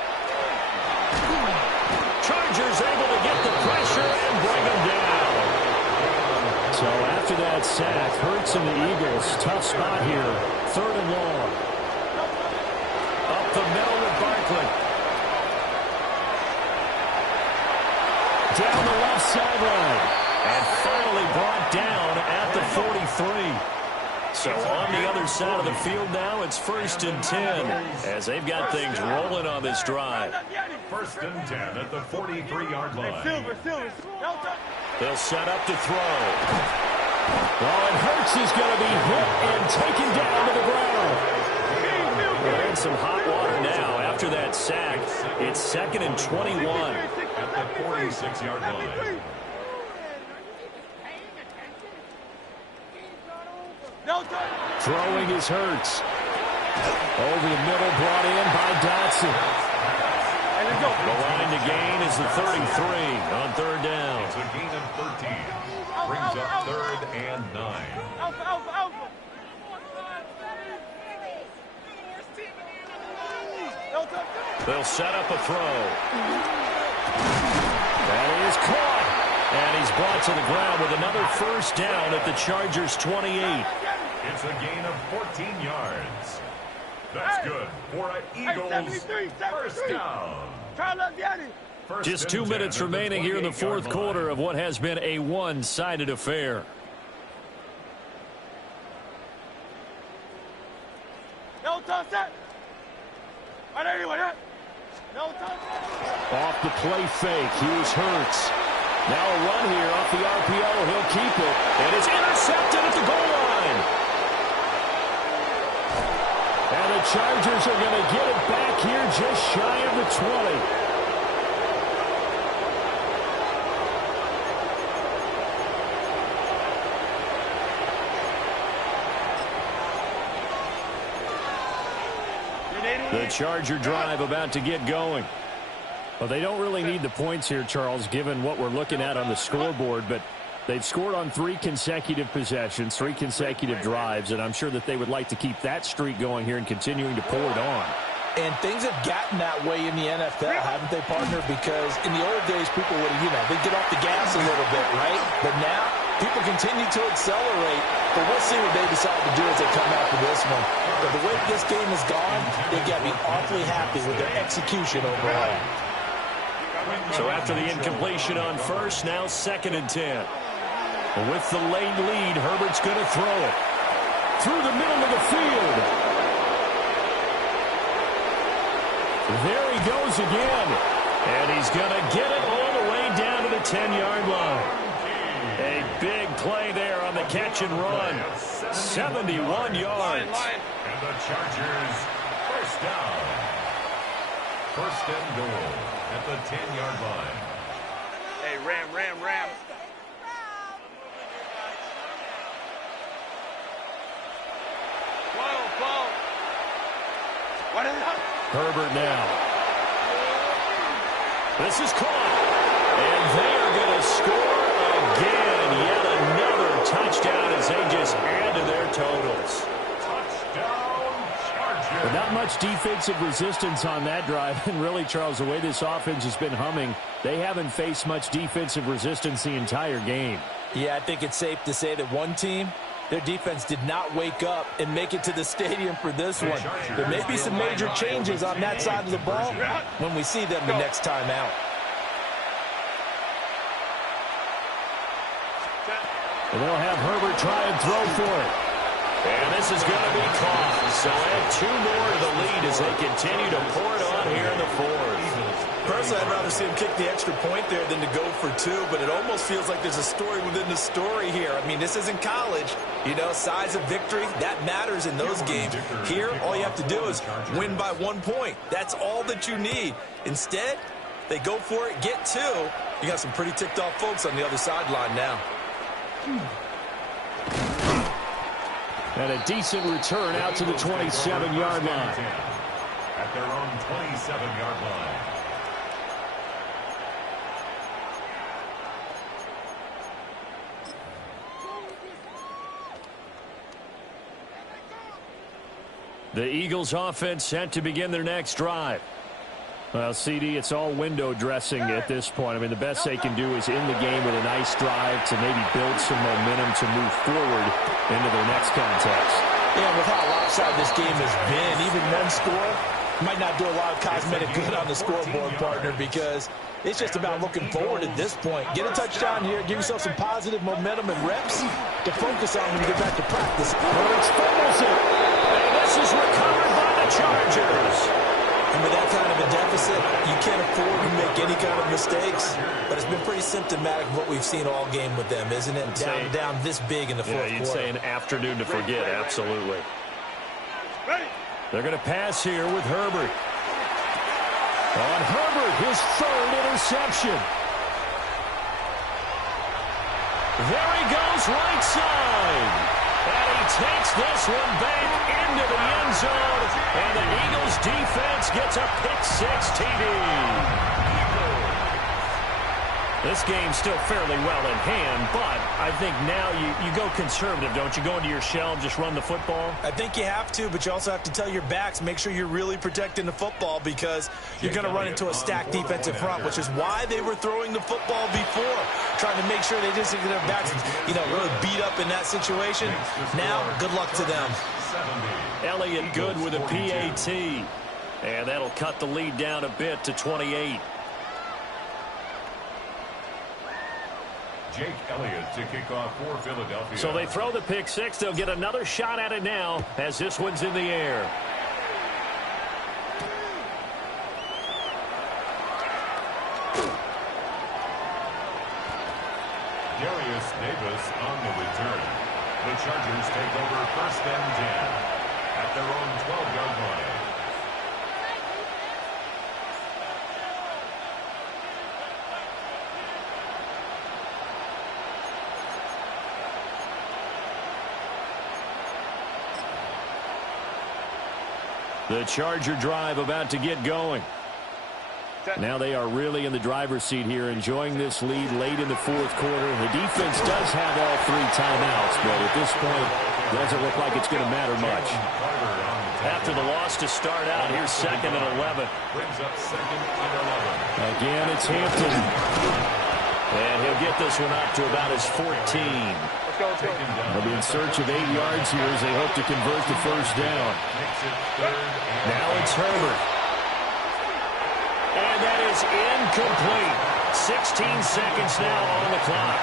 Chargers able to get the pressure and bring them down. So after that sack, Hurts and the Eagles, tough spot here. 3rd and long. Up the middle with Barkley. Down the left sideline. And finally brought down at the 43. So on the other side of the field now, it's 1st and 10 as they've got things rolling on this drive. 1st and 10 at the 43-yard line. They'll set up to throw. Well, and Hurts is going to be hit and taken down to the ground. We're in some hot water now after that sack. It's 2nd and 21. At the 46-yard line. Throwing is Hurts. Over the middle, brought in by Dotson. The line to gain is the 33 on 3rd down. It's a gain of 13. Brings up 3rd and 9. They'll set up a throw. That is caught. And he's brought to the ground with another 1st down at the Chargers' 28. It's a gain of 14 yards. That's good for an Eagles 1st down. Just 2 minutes remaining here in the fourth quarter of what has been a one-sided affair. No touch that. Right anyway, no touch. Off the play fake, here's Hurts. Now a run here off the RPO. He'll keep it, and it's intercepted at the goal line. And the Chargers are going to get it back here just shy of the 20. The Charger drive about to get going. Well, they don't really need the points here, Charles, given what we're looking at on the scoreboard, but they've scored on 3 consecutive possessions, 3 consecutive drives, and I'm sure that they would like to keep that streak going here and continuing to pour it on. And things have gotten that way in the NFL, haven't they, partner? Because in the old days, people would, they'd get off the gas a little bit, right? But now, people continue to accelerate. But we'll see what they decide to do as they come after this one. But the way this game has gone, they've got to be awfully happy with their execution overall. So after the incompletion on first, now 2nd and 10. With the late lead, Herbert's going to throw it. Through the middle of the field. There he goes again. And he's going to get it all the way down to the 10-yard line. A big play there on the catch and run. 71 yards. And the Chargers, first down. First and goal at the 10-yard line. Hey, Ram. Whoa. What is that? Herbert now. This is caught. And they are going to score again. Yet another touchdown as they just add to their totals. Touchdown, Chargers. But not much defensive resistance on that drive. And really, Charles, the way this offense has been humming, they haven't faced much defensive resistance the entire game. Yeah, I think it's safe to say that one team, their defense did not wake up and make it to the stadium for this one. There may be some major changes on that side of the ball when we see them the next time out. And they'll have Herbert try and throw for it. And this is going to be caught. So add 2 more to the lead as they continue to pour it on here in the fourth. Personally, I'd rather see him kick the extra point there than to go for 2, but it almost feels like there's a story within the story here. I mean, this isn't college. Size of victory, that matters in those games. Here, all you have to do is win by 1 point. That's all that you need. Instead, they go for it, get 2. You got some pretty ticked off folks on the other sideline now. And a decent return out to the 27-yard line. At their own 27-yard line. The Eagles offense set to begin their next drive. Well, CD, it's all window dressing at this point. I mean, the best they can do is in the game with a nice drive to maybe build some momentum to move forward into their next contest. Yeah, with how lopsided this game has been, even one score might not do a lot of cosmetic good on the scoreboard, partner, because it's just about looking forward at this point. Get a touchdown here, give yourself some positive momentum and reps to focus on when you get back to practice. Hurts fumbles it. And this is recovered by the Chargers. And with that kind of a deficit, you can't afford to make any kind of mistakes. But it's been pretty symptomatic of what we've seen all game with them, isn't it? Down this big in the fourth quarter. You'd say an afternoon to forget, absolutely. They're going to pass here with Herbert. On Herbert, his 3rd interception. There he goes, right side. And he takes this one back into the end zone. And the Eagles defense gets a pick-6 TD. This game's still fairly well in hand, but I think now you go conservative, don't you? Go into your shell and just run the football? I think you have to, but you also have to tell your backs, make sure you're really protecting the football because you're going to run into a stacked defensive front, which is why they were throwing the football before, trying to make sure they just get their backs, really beat up in that situation. Now, good luck to them. Elliott good with a PAT, and that'll cut the lead down a bit to 28. Jake Elliott to kick off for Philadelphia. So they throw the pick six. They'll get another shot at it now as this one's in the air. Darius Davis on the return. The Chargers take over 1st and 10 at their own 12-yard line. The Charger drive about to get going. Now they are really in the driver's seat here, enjoying this lead late in the fourth quarter. The defense does have all 3 timeouts, but at this point, doesn't look like it's going to matter much. After the loss to start out, here's 2nd and 11. Brings up 2nd and 11. Again, it's Hampton. And he'll get this one up to about his 14. They'll be in search of 8 yards here as they hope to convert the first down. Now it's Herbert. And that is incomplete. 16 seconds now on the clock.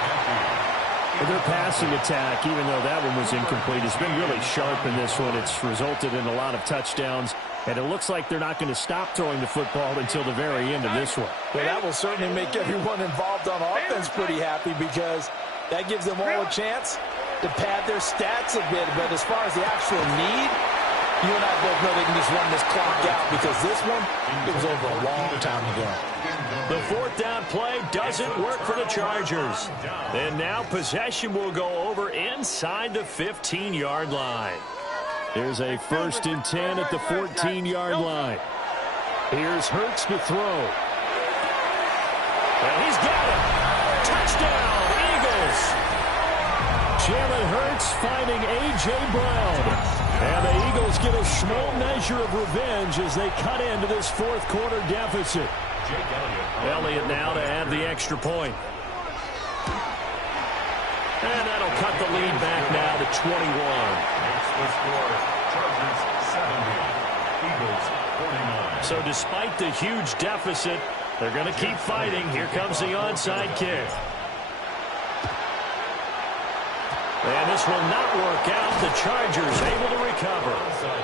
Their passing attack, even though that one was incomplete, has been really sharp in this one. It's resulted in a lot of touchdowns, and it looks like they're not going to stop throwing the football until the very end of this one. Well, that will certainly make everyone involved on offense pretty happy because that gives them all a chance to pad their stats a bit. But as far as the actual need, you and I both know they can just run this clock out because this one, it was over a long time ago. The 4th down play doesn't work for the Chargers. And now possession will go over inside the 15-yard line. There's a 1st and 10 at the 14-yard line. Here's Hurts to throw. And he's got it. Touchdown, Eagles. Jalen Hurts finding A.J. Brown. And the Eagles get a small measure of revenge as they cut into this fourth quarter deficit. Elliott now to add the extra point. And that'll cut the lead back now to 21. Makes the score. Chargers 70. Eagles 49. So despite the huge deficit, they're going to keep fighting. Here comes the onside kick. And this will not work out. The Chargers able to recover.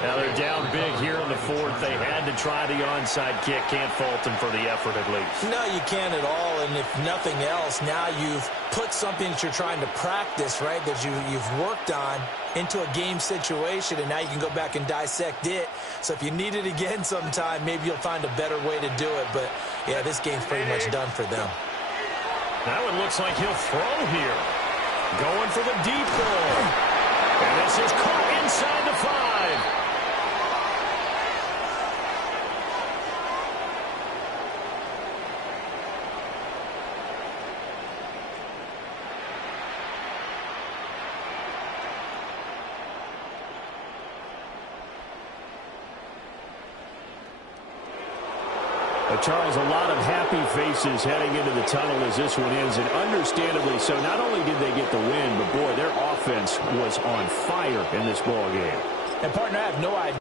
Now they're down big here in the fourth. They had to try the onside kick. Can't fault them for the effort at least. No, you can't at all. And if nothing else, now you've put something that you're trying to practice, right, that you've worked on into a game situation, and now you can go back and dissect it. So if you need it again sometime, maybe you'll find a better way to do it. But, yeah, this game's pretty much done for them. That one looks like he'll throw here. Going for the deep ball. And this is caught inside the 5. Charles, a lot of happy faces heading into the tunnel as this one ends, and understandably so. Not only did they get the win, but, boy, their offense was on fire in this ball game. And, partner, I have no idea.